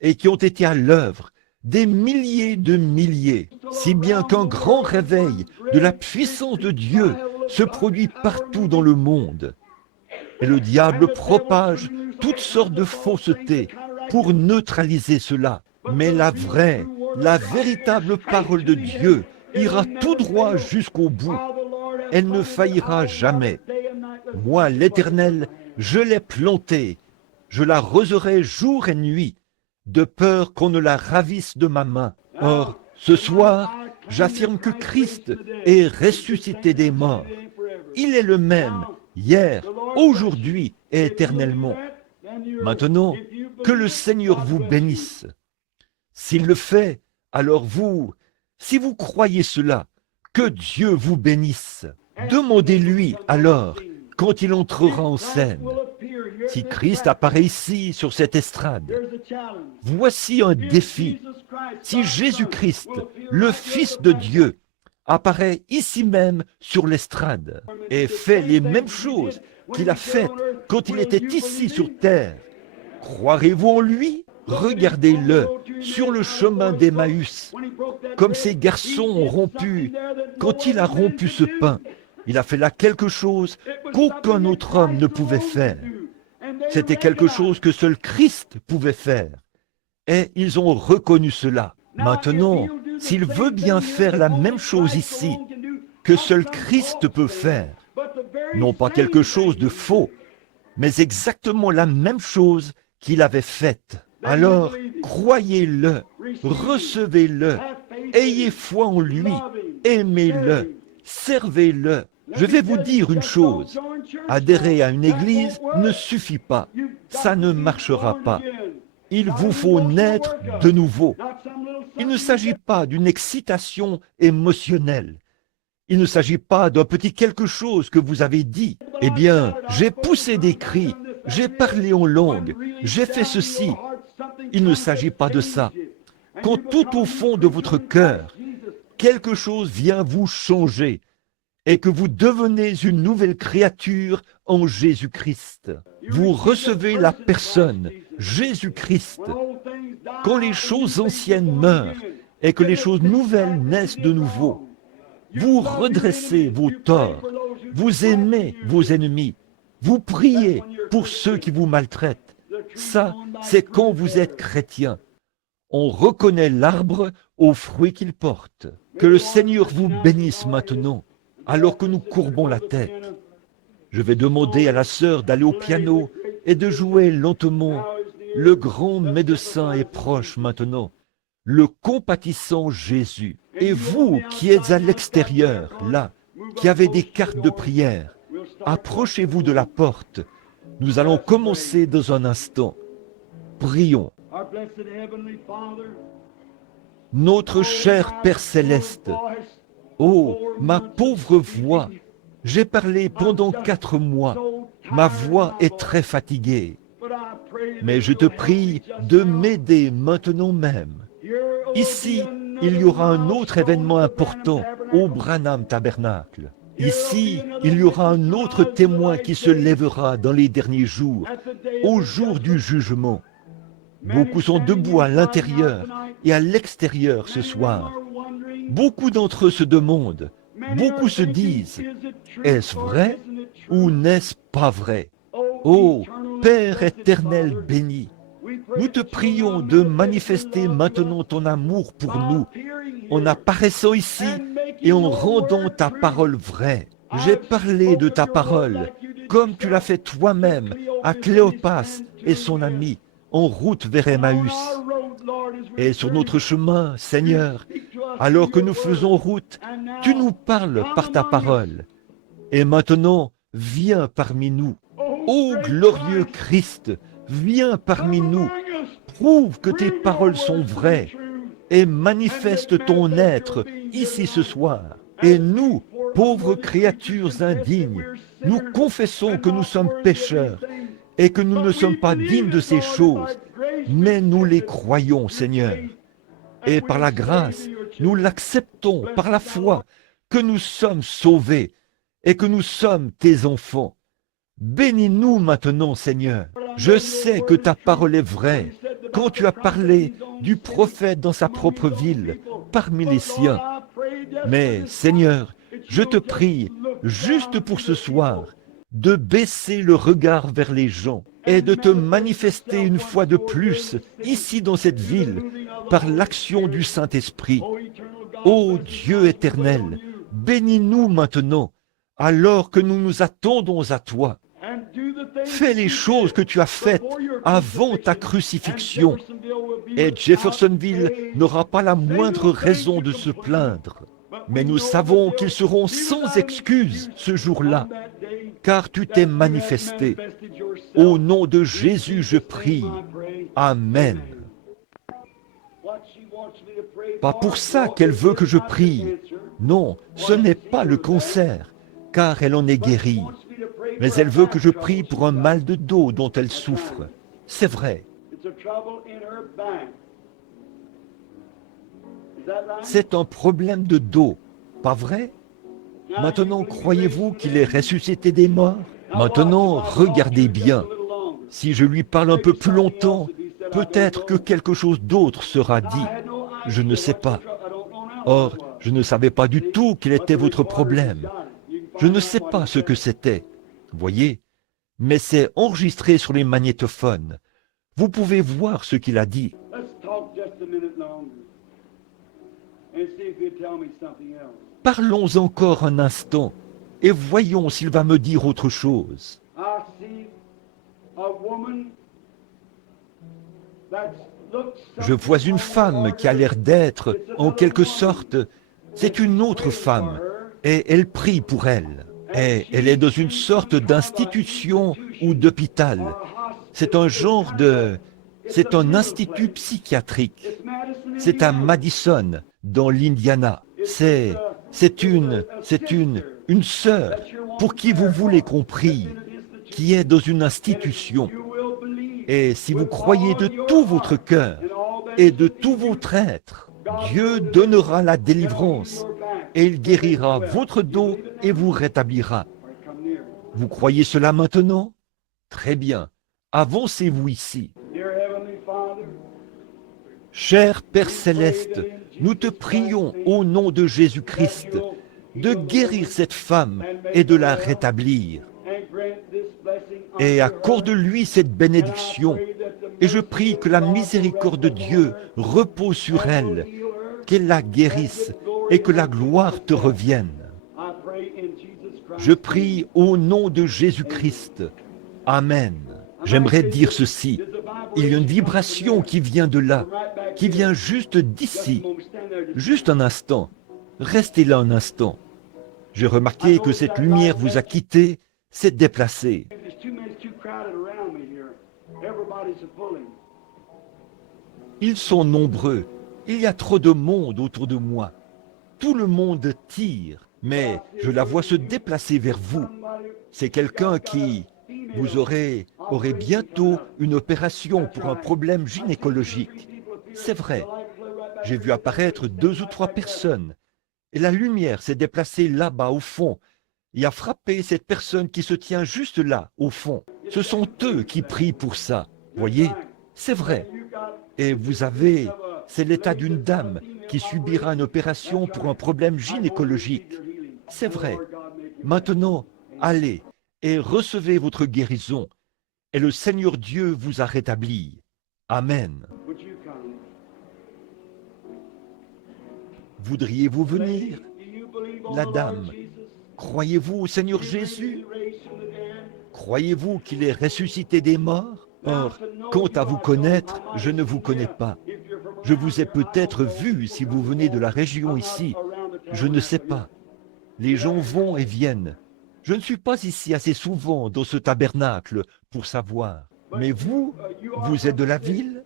et qui ont été à l'œuvre, des milliers de milliers, si bien qu'un grand réveil de la puissance de Dieu se produit partout dans le monde. Et le diable propage toutes sortes de faussetés pour neutraliser cela. Mais la vraie, la véritable parole de Dieu ira tout droit jusqu'au bout. Elle ne faillira jamais. Moi, l'Éternel, je l'ai plantée. Je l'arroserai jour et nuit, de peur qu'on ne la ravisse de ma main. Or, ce soir, j'affirme que Christ est ressuscité des morts. Il est le même, hier, aujourd'hui et éternellement. Maintenant, que le Seigneur vous bénisse. S'il le fait, alors vous, si vous croyez cela, que Dieu vous bénisse. Demandez-lui alors, quand il entrera en scène. Si Christ apparaît ici, sur cette estrade, voici un défi. Si Jésus-Christ, le Fils de Dieu, apparaît ici même sur l'estrade et fait les mêmes choses qu'il a faites quand il était ici sur terre, croirez-vous en lui? Regardez-le sur le chemin d'Emmaüs, comme ces garçons ont rompu. Quand il a rompu ce pain, il a fait là quelque chose qu'aucun autre homme ne pouvait faire. C'était quelque chose que seul Christ pouvait faire. Et ils ont reconnu cela. Maintenant, s'il veut bien faire la même chose ici, que seul Christ peut faire, non pas quelque chose de faux, mais exactement la même chose qu'il avait faite, alors croyez-le, recevez-le, ayez foi en lui, aimez-le, servez-le. Je vais vous dire une chose, adhérer à une église ne suffit pas, ça ne marchera pas. Il vous faut naître de nouveau. Il ne s'agit pas d'une excitation émotionnelle. Il ne s'agit pas d'un petit quelque chose que vous avez dit. Eh bien, j'ai poussé des cris, j'ai parlé en langue, j'ai fait ceci. Il ne s'agit pas de ça. Quand tout au fond de votre cœur, quelque chose vient vous changer et que vous devenez une nouvelle créature en Jésus-Christ. Vous recevez la personne, Jésus-Christ. Quand les choses anciennes meurent et que les choses nouvelles naissent de nouveau, vous redressez vos torts, vous aimez vos ennemis, vous priez pour ceux qui vous maltraitent. Ça, c'est quand vous êtes chrétien. On reconnaît l'arbre aux fruits qu'il porte. Que le Seigneur vous bénisse maintenant. alors que nous courbons la tête. Je vais demander à la sœur d'aller au piano et de jouer lentement. Le grand médecin est proche maintenant, le compatissant Jésus. Et vous qui êtes à l'extérieur, là, qui avez des cartes de prière, approchez-vous de la porte. Nous allons commencer dans un instant. Prions. Notre cher Père Céleste, oh, ma pauvre voix, j'ai parlé pendant 4 mois. Ma voix est très fatiguée. Mais je te prie de m'aider maintenant même. Ici, il y aura un autre événement important au Branham Tabernacle. Ici, il y aura un autre témoin qui se lèvera dans les derniers jours, au jour du jugement. Beaucoup sont debout à l'intérieur et à l'extérieur ce soir. Beaucoup d'entre eux se demandent, beaucoup se disent, est-ce vrai ou n'est-ce pas vrai? Ô Père éternel béni, nous te prions de manifester maintenant ton amour pour nous, en apparaissant ici et en rendant ta parole vraie. J'ai parlé de ta parole, comme tu l'as fait toi-même à Cléopas et son ami, en route vers Emmaüs. Et sur notre chemin, Seigneur, alors que nous faisons route, tu nous parles par ta parole. Et maintenant, viens parmi nous. Ô glorieux Christ, viens parmi nous. Prouve que tes paroles sont vraies et manifeste ton être ici ce soir. Et nous, pauvres créatures indignes, nous confessons que nous sommes pécheurs et que nous ne sommes pas dignes de ces choses, mais nous les croyons, Seigneur. Et par la grâce, nous l'acceptons par la foi, que nous sommes sauvés et que nous sommes tes enfants. Bénis-nous maintenant, Seigneur. Je sais que ta parole est vraie. Quand tu as parlé du prophète dans sa propre ville, parmi les siens. Mais, Seigneur, je te prie, juste pour ce soir, de baisser le regard vers les gens et de te manifester une fois de plus, ici dans cette ville, par l'action du Saint-Esprit. Ô Dieu éternel, bénis-nous maintenant, alors que nous nous attendons à toi. Fais les choses que tu as faites avant ta crucifixion, et Jeffersonville n'aura pas la moindre raison de se plaindre. Mais nous savons qu'ils seront sans excuse ce jour-là, car tu t'es manifesté. Au nom de Jésus, je prie. Amen. Pas pour ça qu'elle veut que je prie. Non, ce n'est pas le cancer, car elle en est guérie. Mais elle veut que je prie pour un mal de dos dont elle souffre. C'est vrai. C'est un problème de dos, pas vrai? Maintenant, croyez-vous qu'il est ressuscité des morts? Maintenant, regardez bien. Si je lui parle un peu plus longtemps, peut-être que quelque chose d'autre sera dit. Je ne sais pas. Or, je ne savais pas du tout quel était votre problème. Je ne sais pas ce que c'était, voyez, mais c'est enregistré sur les magnétophones. Vous pouvez voir ce qu'il a dit. Parlons encore un instant et voyons s'il va me dire autre chose. Je vois une femme qui a l'air d'être, en quelque sorte, c'est une autre femme, et elle prie pour elle. Et elle est dans une sorte d'institution ou d'hôpital. C'est un genre de... C'est un institut psychiatrique. C'est à Madison, dans l'Indiana. C'est une sœur pour qui vous voulez qu'on prie, qui est dans une institution. Et si vous croyez de tout votre cœur et de tout votre être, Dieu donnera la délivrance et il guérira votre dos et vous rétablira. Vous croyez cela maintenant? Très bien. Avancez-vous ici. Cher Père Céleste, nous te prions au nom de Jésus-Christ de guérir cette femme et de la rétablir. Et accorde-lui cette bénédiction. Et je prie que la miséricorde de Dieu repose sur elle, qu'elle la guérisse et que la gloire te revienne. Je prie au nom de Jésus-Christ. Amen. J'aimerais dire ceci. Il y a une vibration qui vient de là, qui vient juste d'ici. Juste un instant. Restez là un instant. J'ai remarqué que cette lumière vous a quitté, s'est déplacée. Ils sont nombreux. Il y a trop de monde autour de moi. Tout le monde tire, mais je la vois se déplacer vers vous. C'est quelqu'un qui... Vous aurez bientôt une opération pour un problème gynécologique. C'est vrai. J'ai vu apparaître 2 ou 3 personnes. Et la lumière s'est déplacée là-bas au fond et a frappé cette personne qui se tient juste là, au fond. Ce sont eux qui prient pour ça. Voyez, c'est vrai. Et vous avez... C'est l'état d'une dame qui subira une opération pour un problème gynécologique. C'est vrai. Maintenant, allez et recevez votre guérison. Et le Seigneur Dieu vous a rétabli. Amen. Voudriez-vous venir? La dame, croyez-vous au Seigneur Jésus? Croyez-vous qu'il est ressuscité des morts? Or, quant à vous connaître, je ne vous connais pas. Je vous ai peut-être vu si vous venez de la région ici. Je ne sais pas. Les gens vont et viennent. Je ne suis pas ici assez souvent dans ce tabernacle pour savoir. Mais vous, vous êtes de la ville?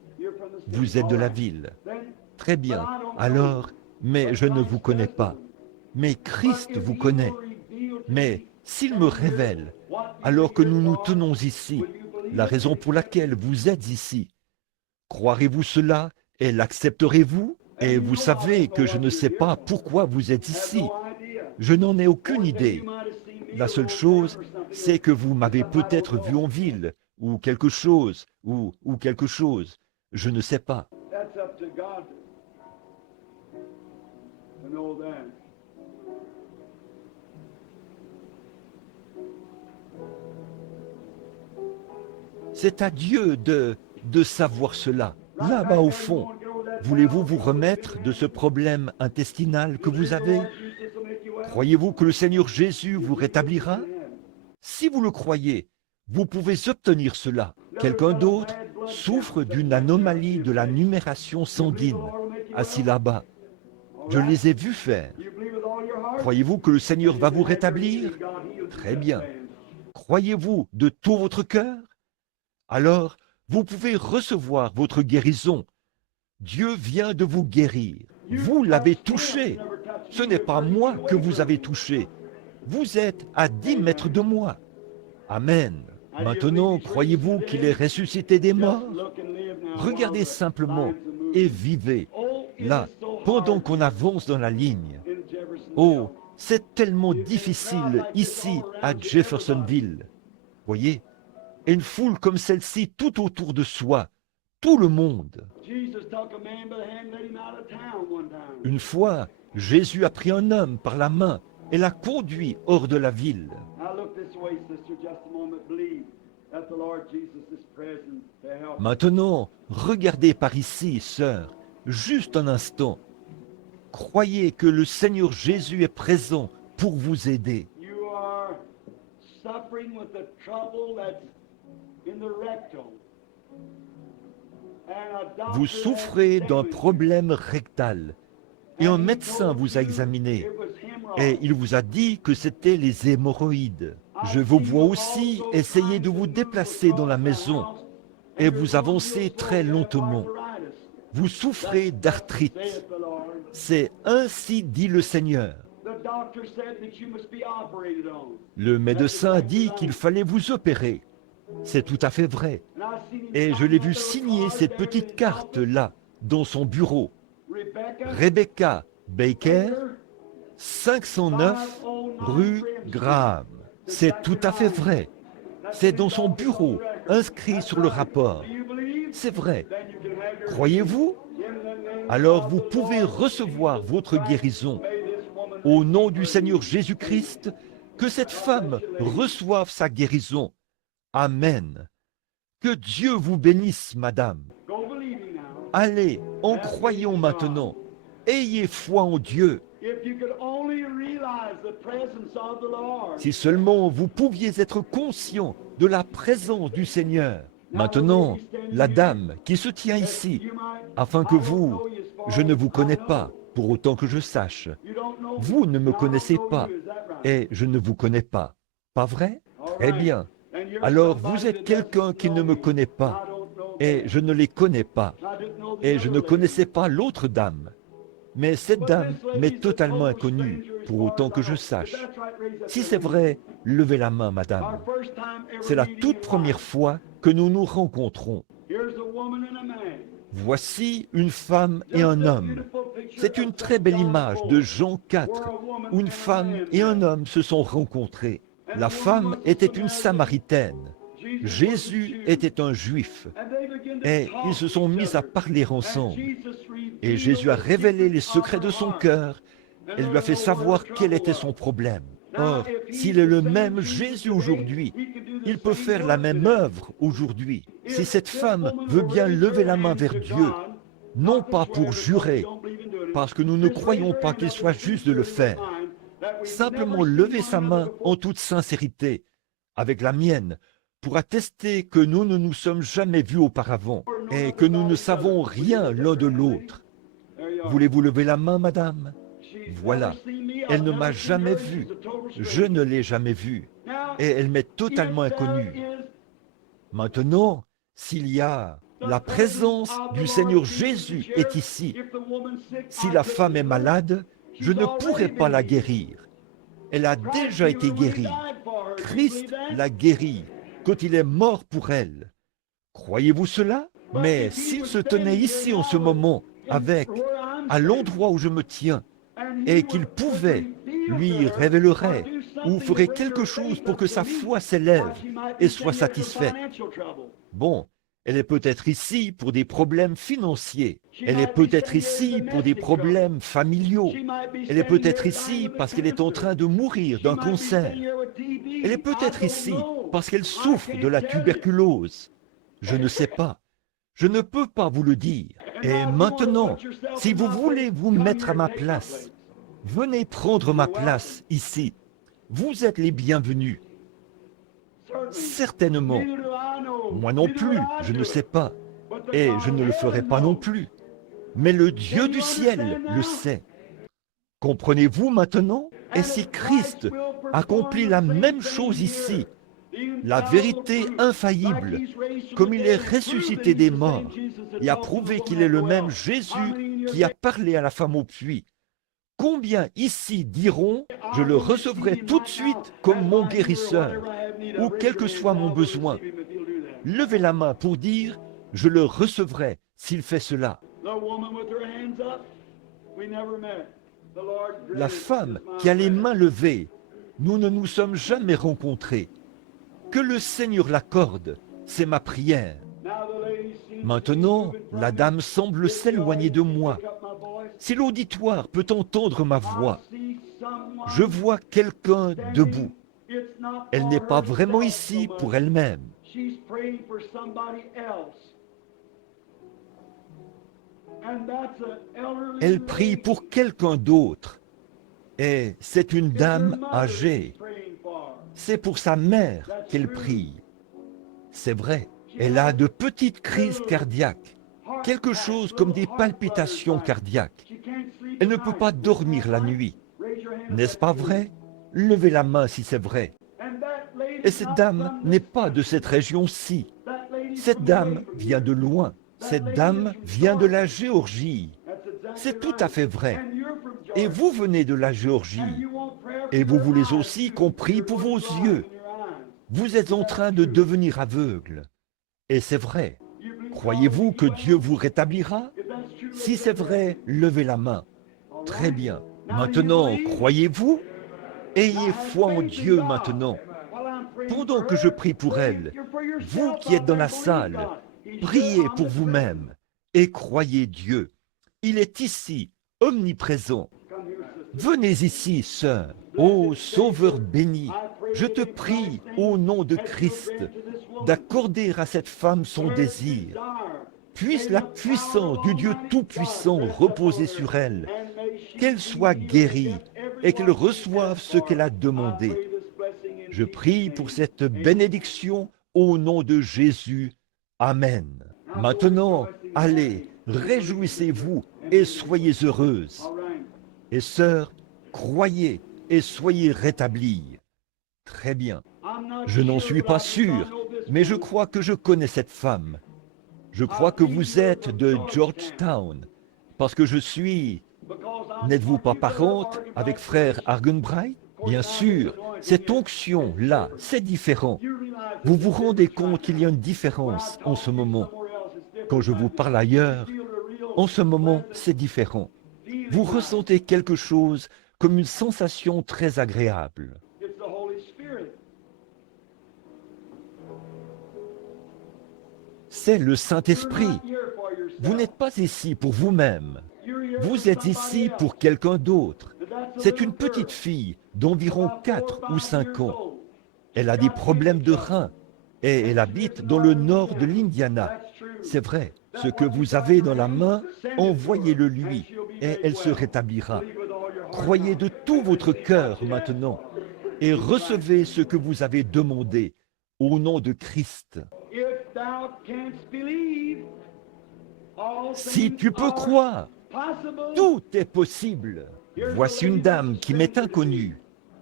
Vous êtes de la ville. Très bien. Alors, mais je ne vous connais pas. Mais Christ vous connaît. Mais s'il me révèle, alors que nous nous tenons ici, la raison pour laquelle vous êtes ici, croirez-vous cela et l'accepterez-vous? Et vous savez que je ne sais pas pourquoi vous êtes ici. Je n'en ai aucune idée. La seule chose, c'est que vous m'avez peut-être vu en ville, ou quelque chose, ou quelque chose. Je ne sais pas. C'est à Dieu de savoir cela, là-bas au fond. Voulez-vous vous remettre de ce problème intestinal que vous avez? Croyez-vous que le Seigneur Jésus vous rétablira? Si vous le croyez, vous pouvez obtenir cela. Quelqu'un d'autre souffre d'une anomalie de la numération sanguine, assis là-bas. Je les ai vus faire. Croyez-vous que le Seigneur va vous rétablir? Très bien. Croyez-vous de tout votre cœur? Alors, vous pouvez recevoir votre guérison. Dieu vient de vous guérir. Vous l'avez touché. Ce n'est pas moi que vous avez touché. Vous êtes à 10 mètres de moi. Amen. Maintenant, croyez-vous qu'il est ressuscité des morts? Regardez simplement et vivez, là, pendant qu'on avance dans la ligne. Oh, c'est tellement difficile ici à Jeffersonville. Voyez, une foule comme celle-ci tout autour de soi, tout le monde. Une fois, Jésus a pris un homme par la main et l'a conduit hors de la ville. Maintenant, regardez par ici, sœur, juste un instant. Croyez que le Seigneur Jésus est présent pour vous aider. Vous souffrez d'un problème rectal et un médecin vous a examiné et il vous a dit que c'était les hémorroïdes. Je vous vois aussi essayer de vous déplacer dans la maison et vous avancez très lentement. Vous souffrez d'arthrite. C'est ainsi dit le Seigneur. Le médecin a dit qu'il fallait vous opérer. C'est tout à fait vrai. Et je l'ai vu signer cette petite carte-là, dans son bureau. Rebecca Baker, 509 rue Graham. C'est tout à fait vrai. C'est dans son bureau, inscrit sur le rapport. C'est vrai. Croyez-vous? Alors vous pouvez recevoir votre guérison. Au nom du Seigneur Jésus-Christ, que cette femme reçoive sa guérison. Amen. Que Dieu vous bénisse, madame. Allez, en croyons maintenant. Ayez foi en Dieu. Si seulement vous pouviez être conscient de la présence du Seigneur. Maintenant, la dame qui se tient ici, afin que vous, je ne vous connais pas, pour autant que je sache. Vous ne me connaissez pas, et je ne vous connais pas. Pas vrai? Très bien. Alors vous êtes quelqu'un qui ne me connaît pas, et je ne les connais pas, et je ne connaissais pas l'autre dame. Mais cette dame m'est totalement inconnue, pour autant que je sache. Si c'est vrai, levez la main, madame. C'est la toute première fois que nous nous rencontrons. Voici une femme et un homme. C'est une très belle image de Jean 4, où une femme et un homme se sont rencontrés. La femme était une Samaritaine. Jésus était un Juif. Et ils se sont mis à parler ensemble. Et Jésus a révélé les secrets de son cœur et lui a fait savoir quel était son problème. Or, s'il est le même Jésus aujourd'hui, il peut faire la même œuvre aujourd'hui. Si cette femme veut bien lever la main vers Dieu, non pas pour jurer, parce que nous ne croyons pas qu'il soit juste de le faire, simplement lever sa main en toute sincérité, avec la mienne, pour attester que nous ne nous sommes jamais vus auparavant et que nous ne savons rien l'un de l'autre. Voulez-vous lever la main, madame? Voilà. Elle ne m'a jamais vu. Je ne l'ai jamais vue. Et elle m'est totalement inconnue. Maintenant, s'il y a la présence du Seigneur Jésus est ici, si la femme est malade, je ne pourrai pas la guérir. Elle a déjà été guérie. Christ l'a guérie quand il est mort pour elle. Croyez-vous cela? Mais s'il se tenait ici en ce moment, à l'endroit où je me tiens, et qu'il pouvait, lui révélerait ou ferait quelque chose pour que sa foi s'élève et soit satisfaite. Bon, elle est peut-être ici pour des problèmes financiers. Elle est peut-être ici pour des problèmes familiaux. Elle est peut-être ici parce qu'elle est en train de mourir d'un cancer. Elle est peut-être ici parce qu'elle souffre de la tuberculose. Je ne sais pas. Je ne peux pas vous le dire. Et maintenant, si vous voulez vous mettre à ma place, venez prendre ma place ici. Vous êtes les bienvenus. Certainement. Moi non plus, je ne sais pas. Et je ne le ferai pas non plus. Mais le Dieu du ciel le sait. Comprenez-vous maintenant? Et si Christ accomplit la même chose ici, la vérité infaillible, comme il est ressuscité des morts et a prouvé qu'il est le même Jésus qui a parlé à la femme au puits, combien ici diront « Je le recevrai tout de suite comme mon guérisseur » ou quel que soit mon besoin. Levez la main pour dire « Je le recevrai s'il fait cela ». La femme qui a les mains levées, nous ne nous sommes jamais rencontrés. Que le Seigneur l'accorde, c'est ma prière. Maintenant, la dame semble s'éloigner de moi. Si l'auditoire peut entendre ma voix, je vois quelqu'un debout. Elle n'est pas vraiment ici pour elle-même. Elle prie pour quelqu'un d'autre. Et c'est une dame âgée. C'est pour sa mère qu'elle prie. C'est vrai, elle a de petites crises cardiaques, quelque chose comme des palpitations cardiaques. Elle ne peut pas dormir la nuit. N'est-ce pas vrai? Levez la main si c'est vrai. Et cette dame n'est pas de cette région-ci. Cette dame vient de loin. Cette dame vient de la Géorgie. C'est tout à fait vrai. Et vous venez de la Géorgie. Et vous voulez aussi qu'on prie pour vos yeux. Vous êtes en train de devenir aveugle. Et c'est vrai. Croyez-vous que Dieu vous rétablira? Si c'est vrai, levez la main. Très bien. Maintenant, croyez-vous? Ayez foi en Dieu maintenant. Pendant que je prie pour elle, vous qui êtes dans la salle, priez pour vous-même et croyez Dieu. Il est ici, omniprésent. Venez ici, sœur. Ô Sauveur béni, je te prie, au nom de Christ, d'accorder à cette femme son désir. Puisse la puissance du Dieu Tout-Puissant reposer sur elle qu'elle soit guérie et qu'elle reçoive ce qu'elle a demandé. Je prie pour cette bénédiction au nom de Jésus. Amen. Maintenant, allez, réjouissez-vous et soyez heureuses. Et sœurs, croyez et soyez rétablies. Très bien. Je n'en suis pas sûr, mais je crois que je connais cette femme. Je crois que vous êtes de Georgetown, parce que je suis... N'êtes-vous pas parente avec frère Argenbright? Bien sûr, cette onction-là, c'est différent. Vous vous rendez compte qu'il y a une différence en ce moment. Quand je vous parle ailleurs, en ce moment, c'est différent. Vous ressentez quelque chose comme une sensation très agréable. C'est le Saint-Esprit. Vous n'êtes pas ici pour vous-même. Vous êtes ici pour quelqu'un d'autre. C'est une petite fille d'environ 4 ou 5 ans. Elle a des problèmes de reins et elle habite dans le nord de l'Indiana. C'est vrai, ce que vous avez dans la main, envoyez-le lui et elle se rétablira. Croyez de tout votre cœur maintenant et recevez ce que vous avez demandé au nom de Christ. Si tu peux croire, tout est possible. Voici une dame qui m'est inconnue.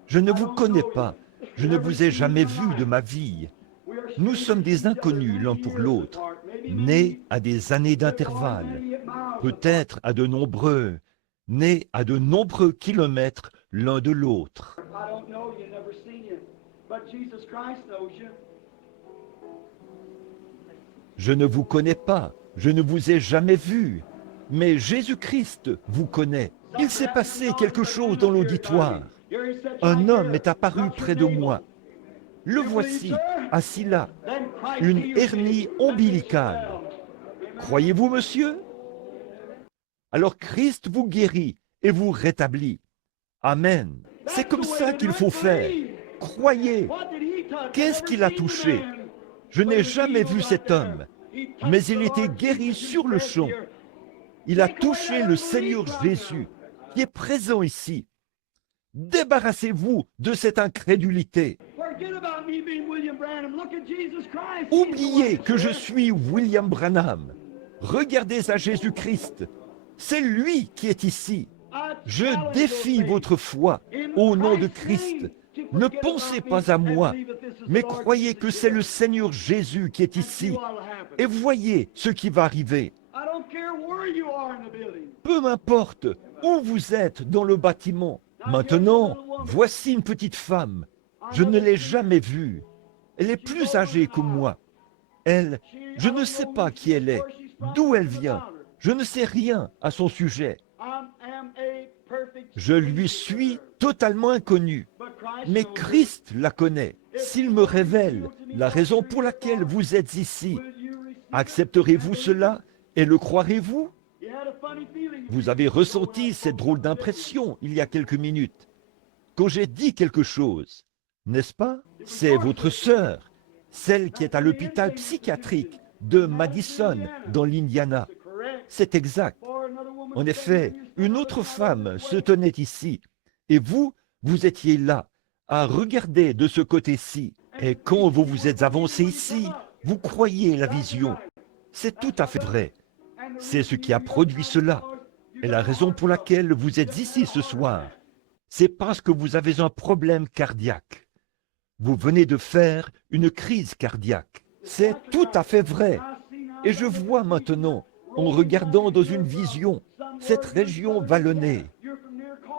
Je ne vous connais pas. Je ne vous ai jamais vu de ma vie. Nous sommes des inconnus l'un pour l'autre, nés à des années d'intervalle, peut-être nés à de nombreux kilomètres l'un de l'autre. Je ne vous connais pas, je ne vous ai jamais vu, mais Jésus-Christ vous connaît. Il s'est passé quelque chose dans l'auditoire. Un homme est apparu près de moi. Le voici, assis là, une hernie ombilicale. Croyez-vous, monsieur? Alors Christ vous guérit et vous rétablit. Amen. C'est comme ça qu'il faut faire. Croyez. Qu'est-ce qu'il a touché? Je n'ai jamais vu cet homme, mais il était guéri sur le champ. Il a touché le Seigneur Jésus, qui est présent ici. Débarrassez-vous de cette incrédulité. Oubliez que je suis William Branham. Regardez à Jésus-Christ. C'est lui qui est ici. Je défie votre foi au nom de Christ. Ne pensez pas à moi, mais croyez que c'est le Seigneur Jésus qui est ici. Et voyez ce qui va arriver. Peu m'importe où vous êtes dans le bâtiment. Maintenant, voici une petite femme. Je ne l'ai jamais vue. Elle est plus âgée que moi. Je ne sais pas qui elle est, d'où elle vient. Je ne sais rien à son sujet. Je lui suis totalement inconnu. Mais Christ la connaît. S'il me révèle la raison pour laquelle vous êtes ici, accepterez-vous cela et le croirez-vous? Vous avez ressenti cette drôle d'impression il y a quelques minutes, quand j'ai dit quelque chose, n'est-ce pas? C'est votre sœur, celle qui est à l'hôpital psychiatrique de Madison, dans l'Indiana. C'est exact. En effet, une autre femme se tenait ici, et vous étiez là, à regarder de ce côté-ci. Et quand vous vous êtes avancé ici, vous croyez la vision. C'est tout à fait vrai. C'est ce qui a produit cela. Et la raison pour laquelle vous êtes ici ce soir, c'est parce que vous avez un problème cardiaque. Vous venez de faire une crise cardiaque. C'est tout à fait vrai. Et je vois maintenant, en regardant dans une vision, cette région vallonnée.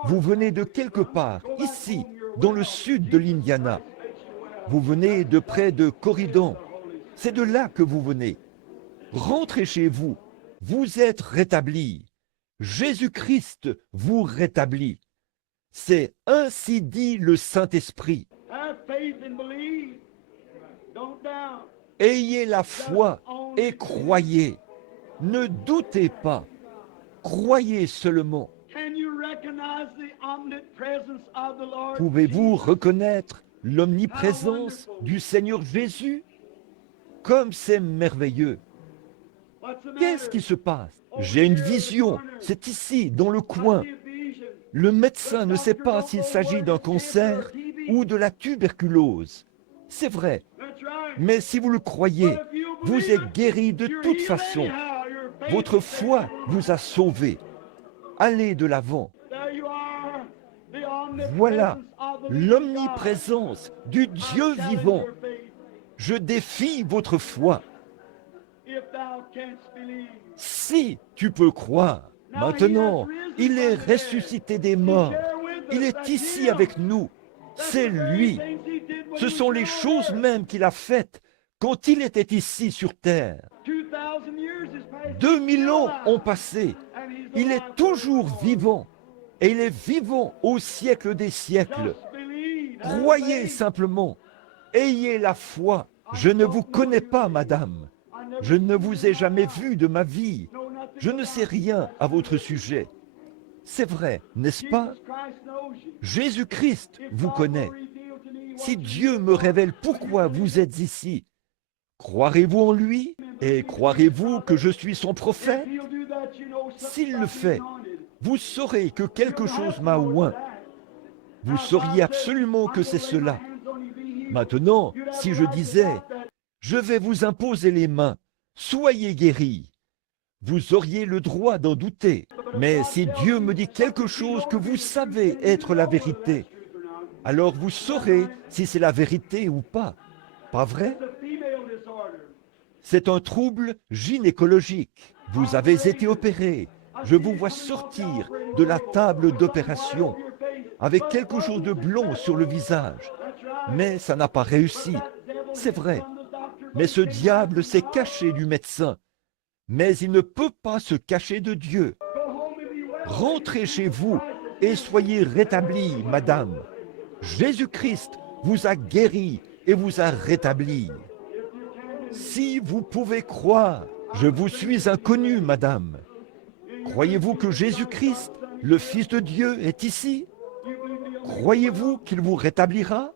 Vous venez de quelque part, ici, dans le sud de l'Indiana. Vous venez de près de Corridon. C'est de là que vous venez. Rentrez chez vous. Vous êtes rétablis. Jésus-Christ vous rétablit. C'est ainsi dit le Saint-Esprit. Ayez la foi et croyez. Ne doutez pas. Croyez seulement. Pouvez-vous reconnaître l'omniprésence du Seigneur Jésus? Comme c'est merveilleux. Qu'est-ce qui se passe? J'ai une vision. C'est ici, dans le coin. Le médecin ne sait pas s'il s'agit d'un cancer ou de la tuberculose. C'est vrai. Mais si vous le croyez, vous êtes guéri de toute façon. Votre foi vous a sauvé. Allez de l'avant. Voilà l'omniprésence du Dieu vivant. Je défie votre foi. Si tu peux croire, maintenant, il est ressuscité des morts. Il est ici avec nous. C'est lui. Ce sont les choses même qu'il a faites quand il était ici sur terre. 2000 ans ont passé. Il est toujours vivant. Et il est vivant au siècle des siècles. Croyez simplement. Ayez la foi. Je ne vous connais pas, madame. Je ne vous ai jamais vu de ma vie. Je ne sais rien à votre sujet. C'est vrai, n'est-ce pas? Jésus-Christ vous connaît. Si Dieu me révèle pourquoi vous êtes ici, croirez-vous en lui? Et croirez-vous que je suis son prophète? S'il le fait, vous saurez que quelque chose m'a oint. Vous sauriez absolument que c'est cela. Maintenant, si je disais, je vais vous imposer les mains, soyez guéris, vous auriez le droit d'en douter. Mais si Dieu me dit quelque chose que vous savez être la vérité, alors vous saurez si c'est la vérité ou pas. Pas vrai? C'est un trouble gynécologique. Vous avez été opéré. Je vous vois sortir de la table d'opération avec quelque chose de blond sur le visage. Mais ça n'a pas réussi. C'est vrai. Mais ce diable s'est caché du médecin. Mais il ne peut pas se cacher de Dieu. Rentrez chez vous et soyez rétablis, madame. Jésus-Christ vous a guéri et vous a rétabli. Si vous pouvez croire, je vous suis inconnu, madame. Croyez-vous que Jésus-Christ, le Fils de Dieu, est ici? Croyez-vous qu'il vous rétablira?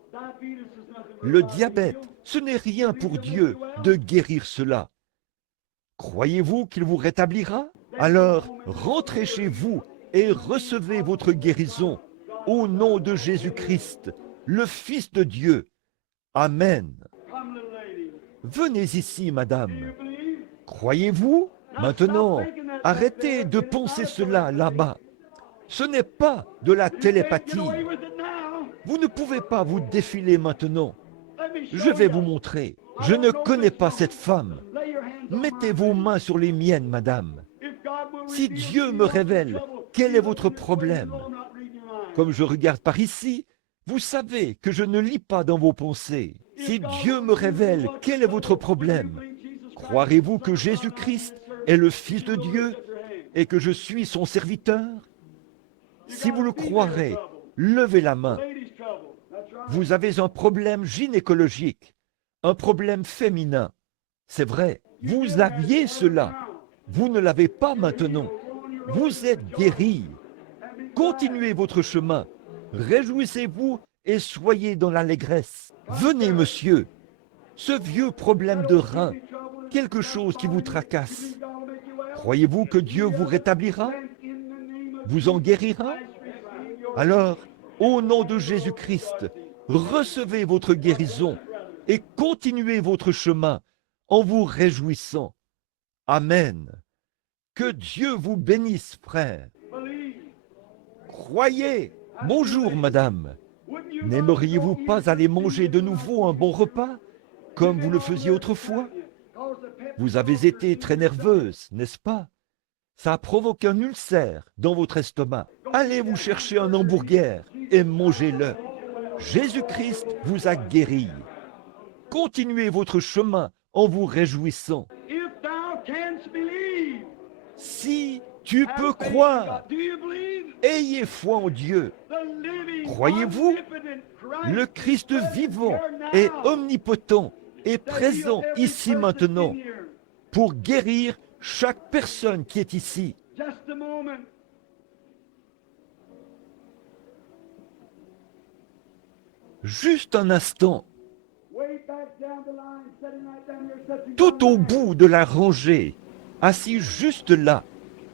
Le diabète, ce n'est rien pour Dieu de guérir cela. Croyez-vous qu'il vous rétablira? Alors, rentrez chez vous et recevez votre guérison au nom de Jésus-Christ, le Fils de Dieu. Amen. Venez ici, madame. Croyez-vous? Maintenant, arrêtez de penser cela là-bas. Ce n'est pas de la télépathie. Vous ne pouvez pas vous défiler maintenant. Je vais vous montrer. Je ne connais pas cette femme. Mettez vos mains sur les miennes, madame. Si Dieu me révèle quel est votre problème, comme je regarde par ici, vous savez que je ne lis pas dans vos pensées. Si Dieu me révèle quel est votre problème, croirez-vous que Jésus-Christ est le Fils de Dieu et que je suis son serviteur? Si vous le croirez, levez la main. Vous avez un problème gynécologique, un problème féminin. C'est vrai, vous aviez cela. Vous ne l'avez pas maintenant. Vous êtes guéri. Continuez votre chemin. Réjouissez-vous et soyez dans l'allégresse. Venez, monsieur. Ce vieux problème de rein, quelque chose qui vous tracasse. Croyez-vous que Dieu vous rétablira? Vous en guérira? Alors, au nom de Jésus-Christ, recevez votre guérison et continuez votre chemin en vous réjouissant. Amen. Que Dieu vous bénisse, frère. Croyez. Bonjour, madame. N'aimeriez-vous pas aller manger de nouveau un bon repas, comme vous le faisiez autrefois? Vous avez été très nerveuse, n'est-ce pas? Ça a provoqué un ulcère dans votre estomac. Allez vous chercher un hamburger et mangez-le. Jésus-Christ vous a guéri. Continuez votre chemin en vous réjouissant. Si tu peux croire, ayez foi en Dieu. Croyez-vous? Le Christ vivant est omnipotent et présent ici maintenant pour guérir chaque personne qui est ici. Juste un instant. Tout au bout de la rangée, assis juste là,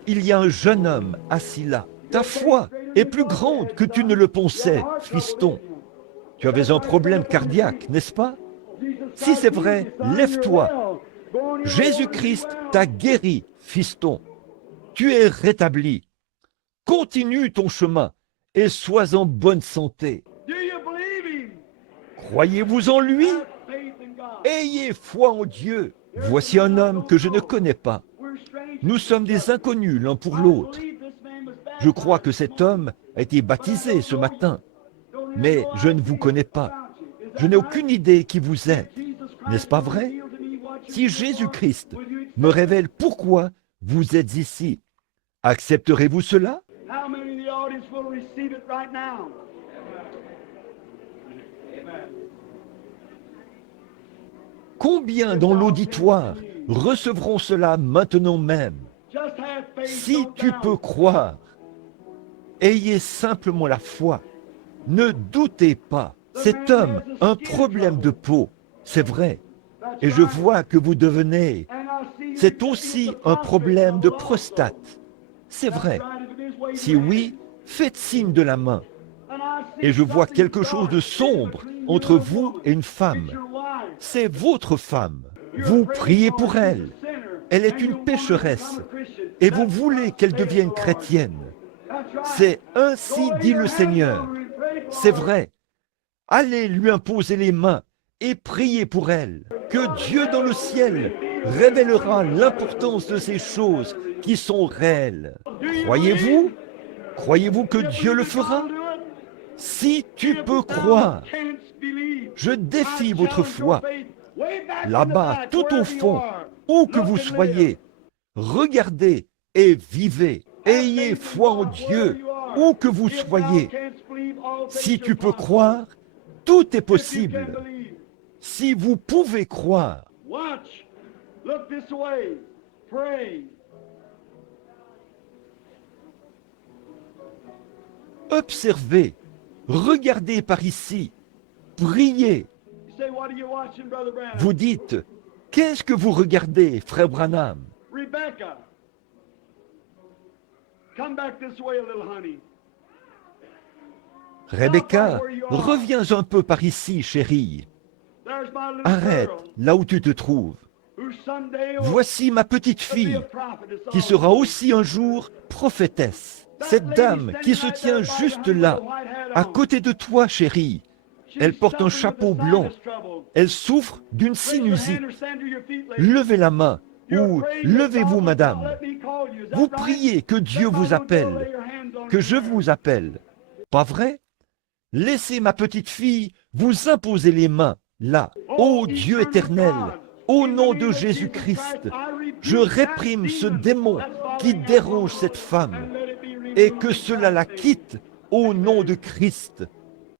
il y a un jeune homme assis là. Ta foi est plus grande que tu ne le pensais, fiston. Tu avais un problème cardiaque, n'est-ce pas? Si c'est vrai, lève-toi. Jésus-Christ t'a guéri, fiston. Tu es rétabli. Continue ton chemin et sois en bonne santé. Croyez-vous en lui? Ayez foi en Dieu. Voici un homme que je ne connais pas. Nous sommes des inconnus l'un pour l'autre. Je crois que cet homme a été baptisé ce matin, mais je ne vous connais pas. Je n'ai aucune idée qui vous êtes. N'est-ce pas vrai? Si Jésus-Christ me révèle pourquoi vous êtes ici, accepterez-vous cela? Combien dans l'auditoire recevront cela maintenant même? Si tu peux croire, ayez simplement la foi. Ne doutez pas. Cet homme a un problème de peau, c'est vrai. Et je vois que vous devenez. C'est aussi un problème de prostate. C'est vrai. Si oui, faites signe de la main. Et je vois quelque chose de sombre entre vous et une femme. C'est votre femme. Vous priez pour elle. Elle est une pécheresse. Et vous voulez qu'elle devienne chrétienne. C'est ainsi dit le Seigneur. C'est vrai. Allez lui imposer les mains et priez pour elle. Que Dieu dans le ciel révélera l'importance de ces choses qui sont réelles. Croyez-vous? Croyez-vous que Dieu le fera? Si tu peux croire, je défie votre foi. Là-bas, tout au fond, où que vous soyez, regardez et vivez. Ayez foi en Dieu, où que vous soyez. Si tu peux croire, tout est possible. Si vous pouvez croire. Observez, regardez par ici, priez. Vous dites, qu'est-ce que vous regardez, frère Branham? Rebecca, come back this way a little, honey. Rebecca, reviens un peu par ici, chérie. There's my little Arrête girl, là où tu te trouves. who someday will Voici ma petite be fille a prophetess qui also. sera aussi un jour prophétesse. Cette dame qui se tient juste là, à côté de toi, chérie, elle porte un chapeau blanc. Elle souffre d'une sinusite. Levez la main ou levez-vous, madame. Vous priez que Dieu vous appelle, que je vous appelle. Pas vrai? Laissez ma petite fille vous imposer les mains, là. Ô Dieu éternel, au nom de Jésus-Christ, je réprime ce démon qui dérange cette femme et que cela la quitte au nom de Christ.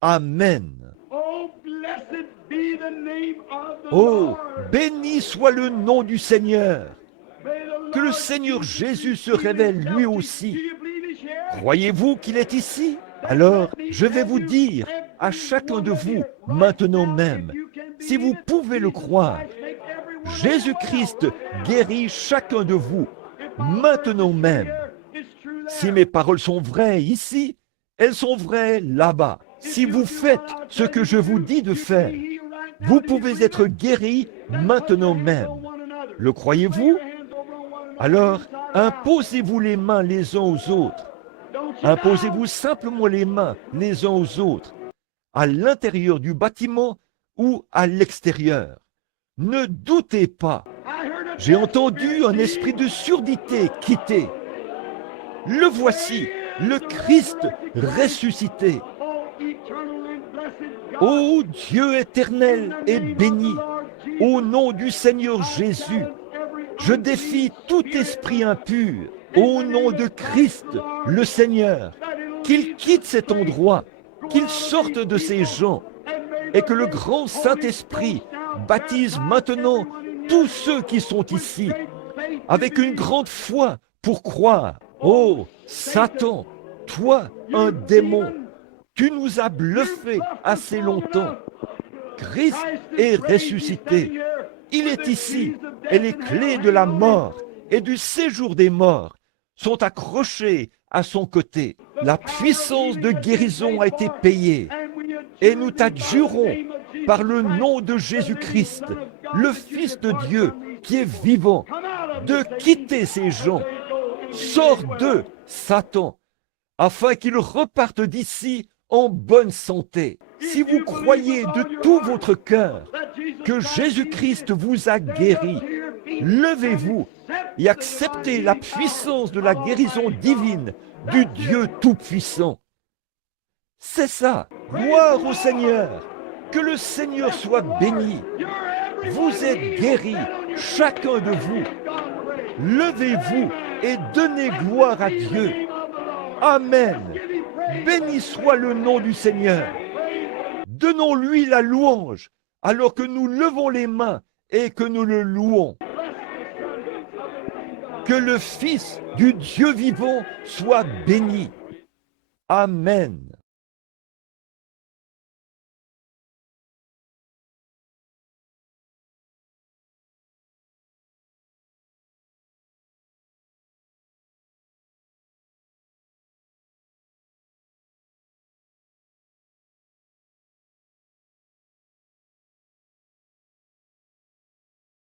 Amen. Oh, blessed be the name of the Oh, Lord. béni soit le nom du Seigneur. May the Que le Lord Seigneur Jesus Jésus se reveal révèle himself lui to you. aussi. Do you believe he's here? Croyez-vous qu'il est ici? Alors, je vais vous dire à chacun de vous, maintenant même, si vous pouvez le croire, Jésus-Christ guérit chacun de vous, maintenant même. Si mes paroles sont vraies ici, elles sont vraies là-bas. Si vous faites ce que je vous dis de faire, vous pouvez être guéris maintenant même. Le croyez-vous? Alors, imposez-vous les mains les uns aux autres. Imposez-vous simplement les mains les uns aux autres, à l'intérieur du bâtiment ou à l'extérieur. Ne doutez pas. J'ai entendu un esprit de surdité quitter. Le voici, le Christ ressuscité. Ô Dieu éternel et béni, au nom du Seigneur Jésus, je défie tout esprit impur, au nom de Christ, le Seigneur, qu'il quitte cet endroit, qu'il sorte de ces gens, et que le grand Saint-Esprit baptise maintenant tous ceux qui sont ici, avec une grande foi pour croire. Oh, Satan, toi, un démon, tu nous as bluffés assez longtemps. Christ est ressuscité. Il est ici, et les clés de la mort et du séjour des morts sont accrochées à son côté. La puissance de guérison a été payée. Et nous t'adjurons par le nom de Jésus-Christ, le Fils de Dieu qui est vivant, de quitter ces gens. Sors d'eux, Satan, afin qu'ils repartent d'ici en bonne santé. Si vous croyez de tout votre cœur que Jésus-Christ vous a guéri, levez-vous et acceptez la puissance de la guérison divine du Dieu Tout-Puissant. C'est ça. Gloire au Seigneur. Que le Seigneur soit béni. Vous êtes guéris, chacun de vous. Levez-vous et donnez gloire à Dieu. Amen. Béni soit le nom du Seigneur. Donnons-lui la louange alors que nous levons les mains et que nous le louons. Que le Fils du Dieu vivant soit béni. Amen.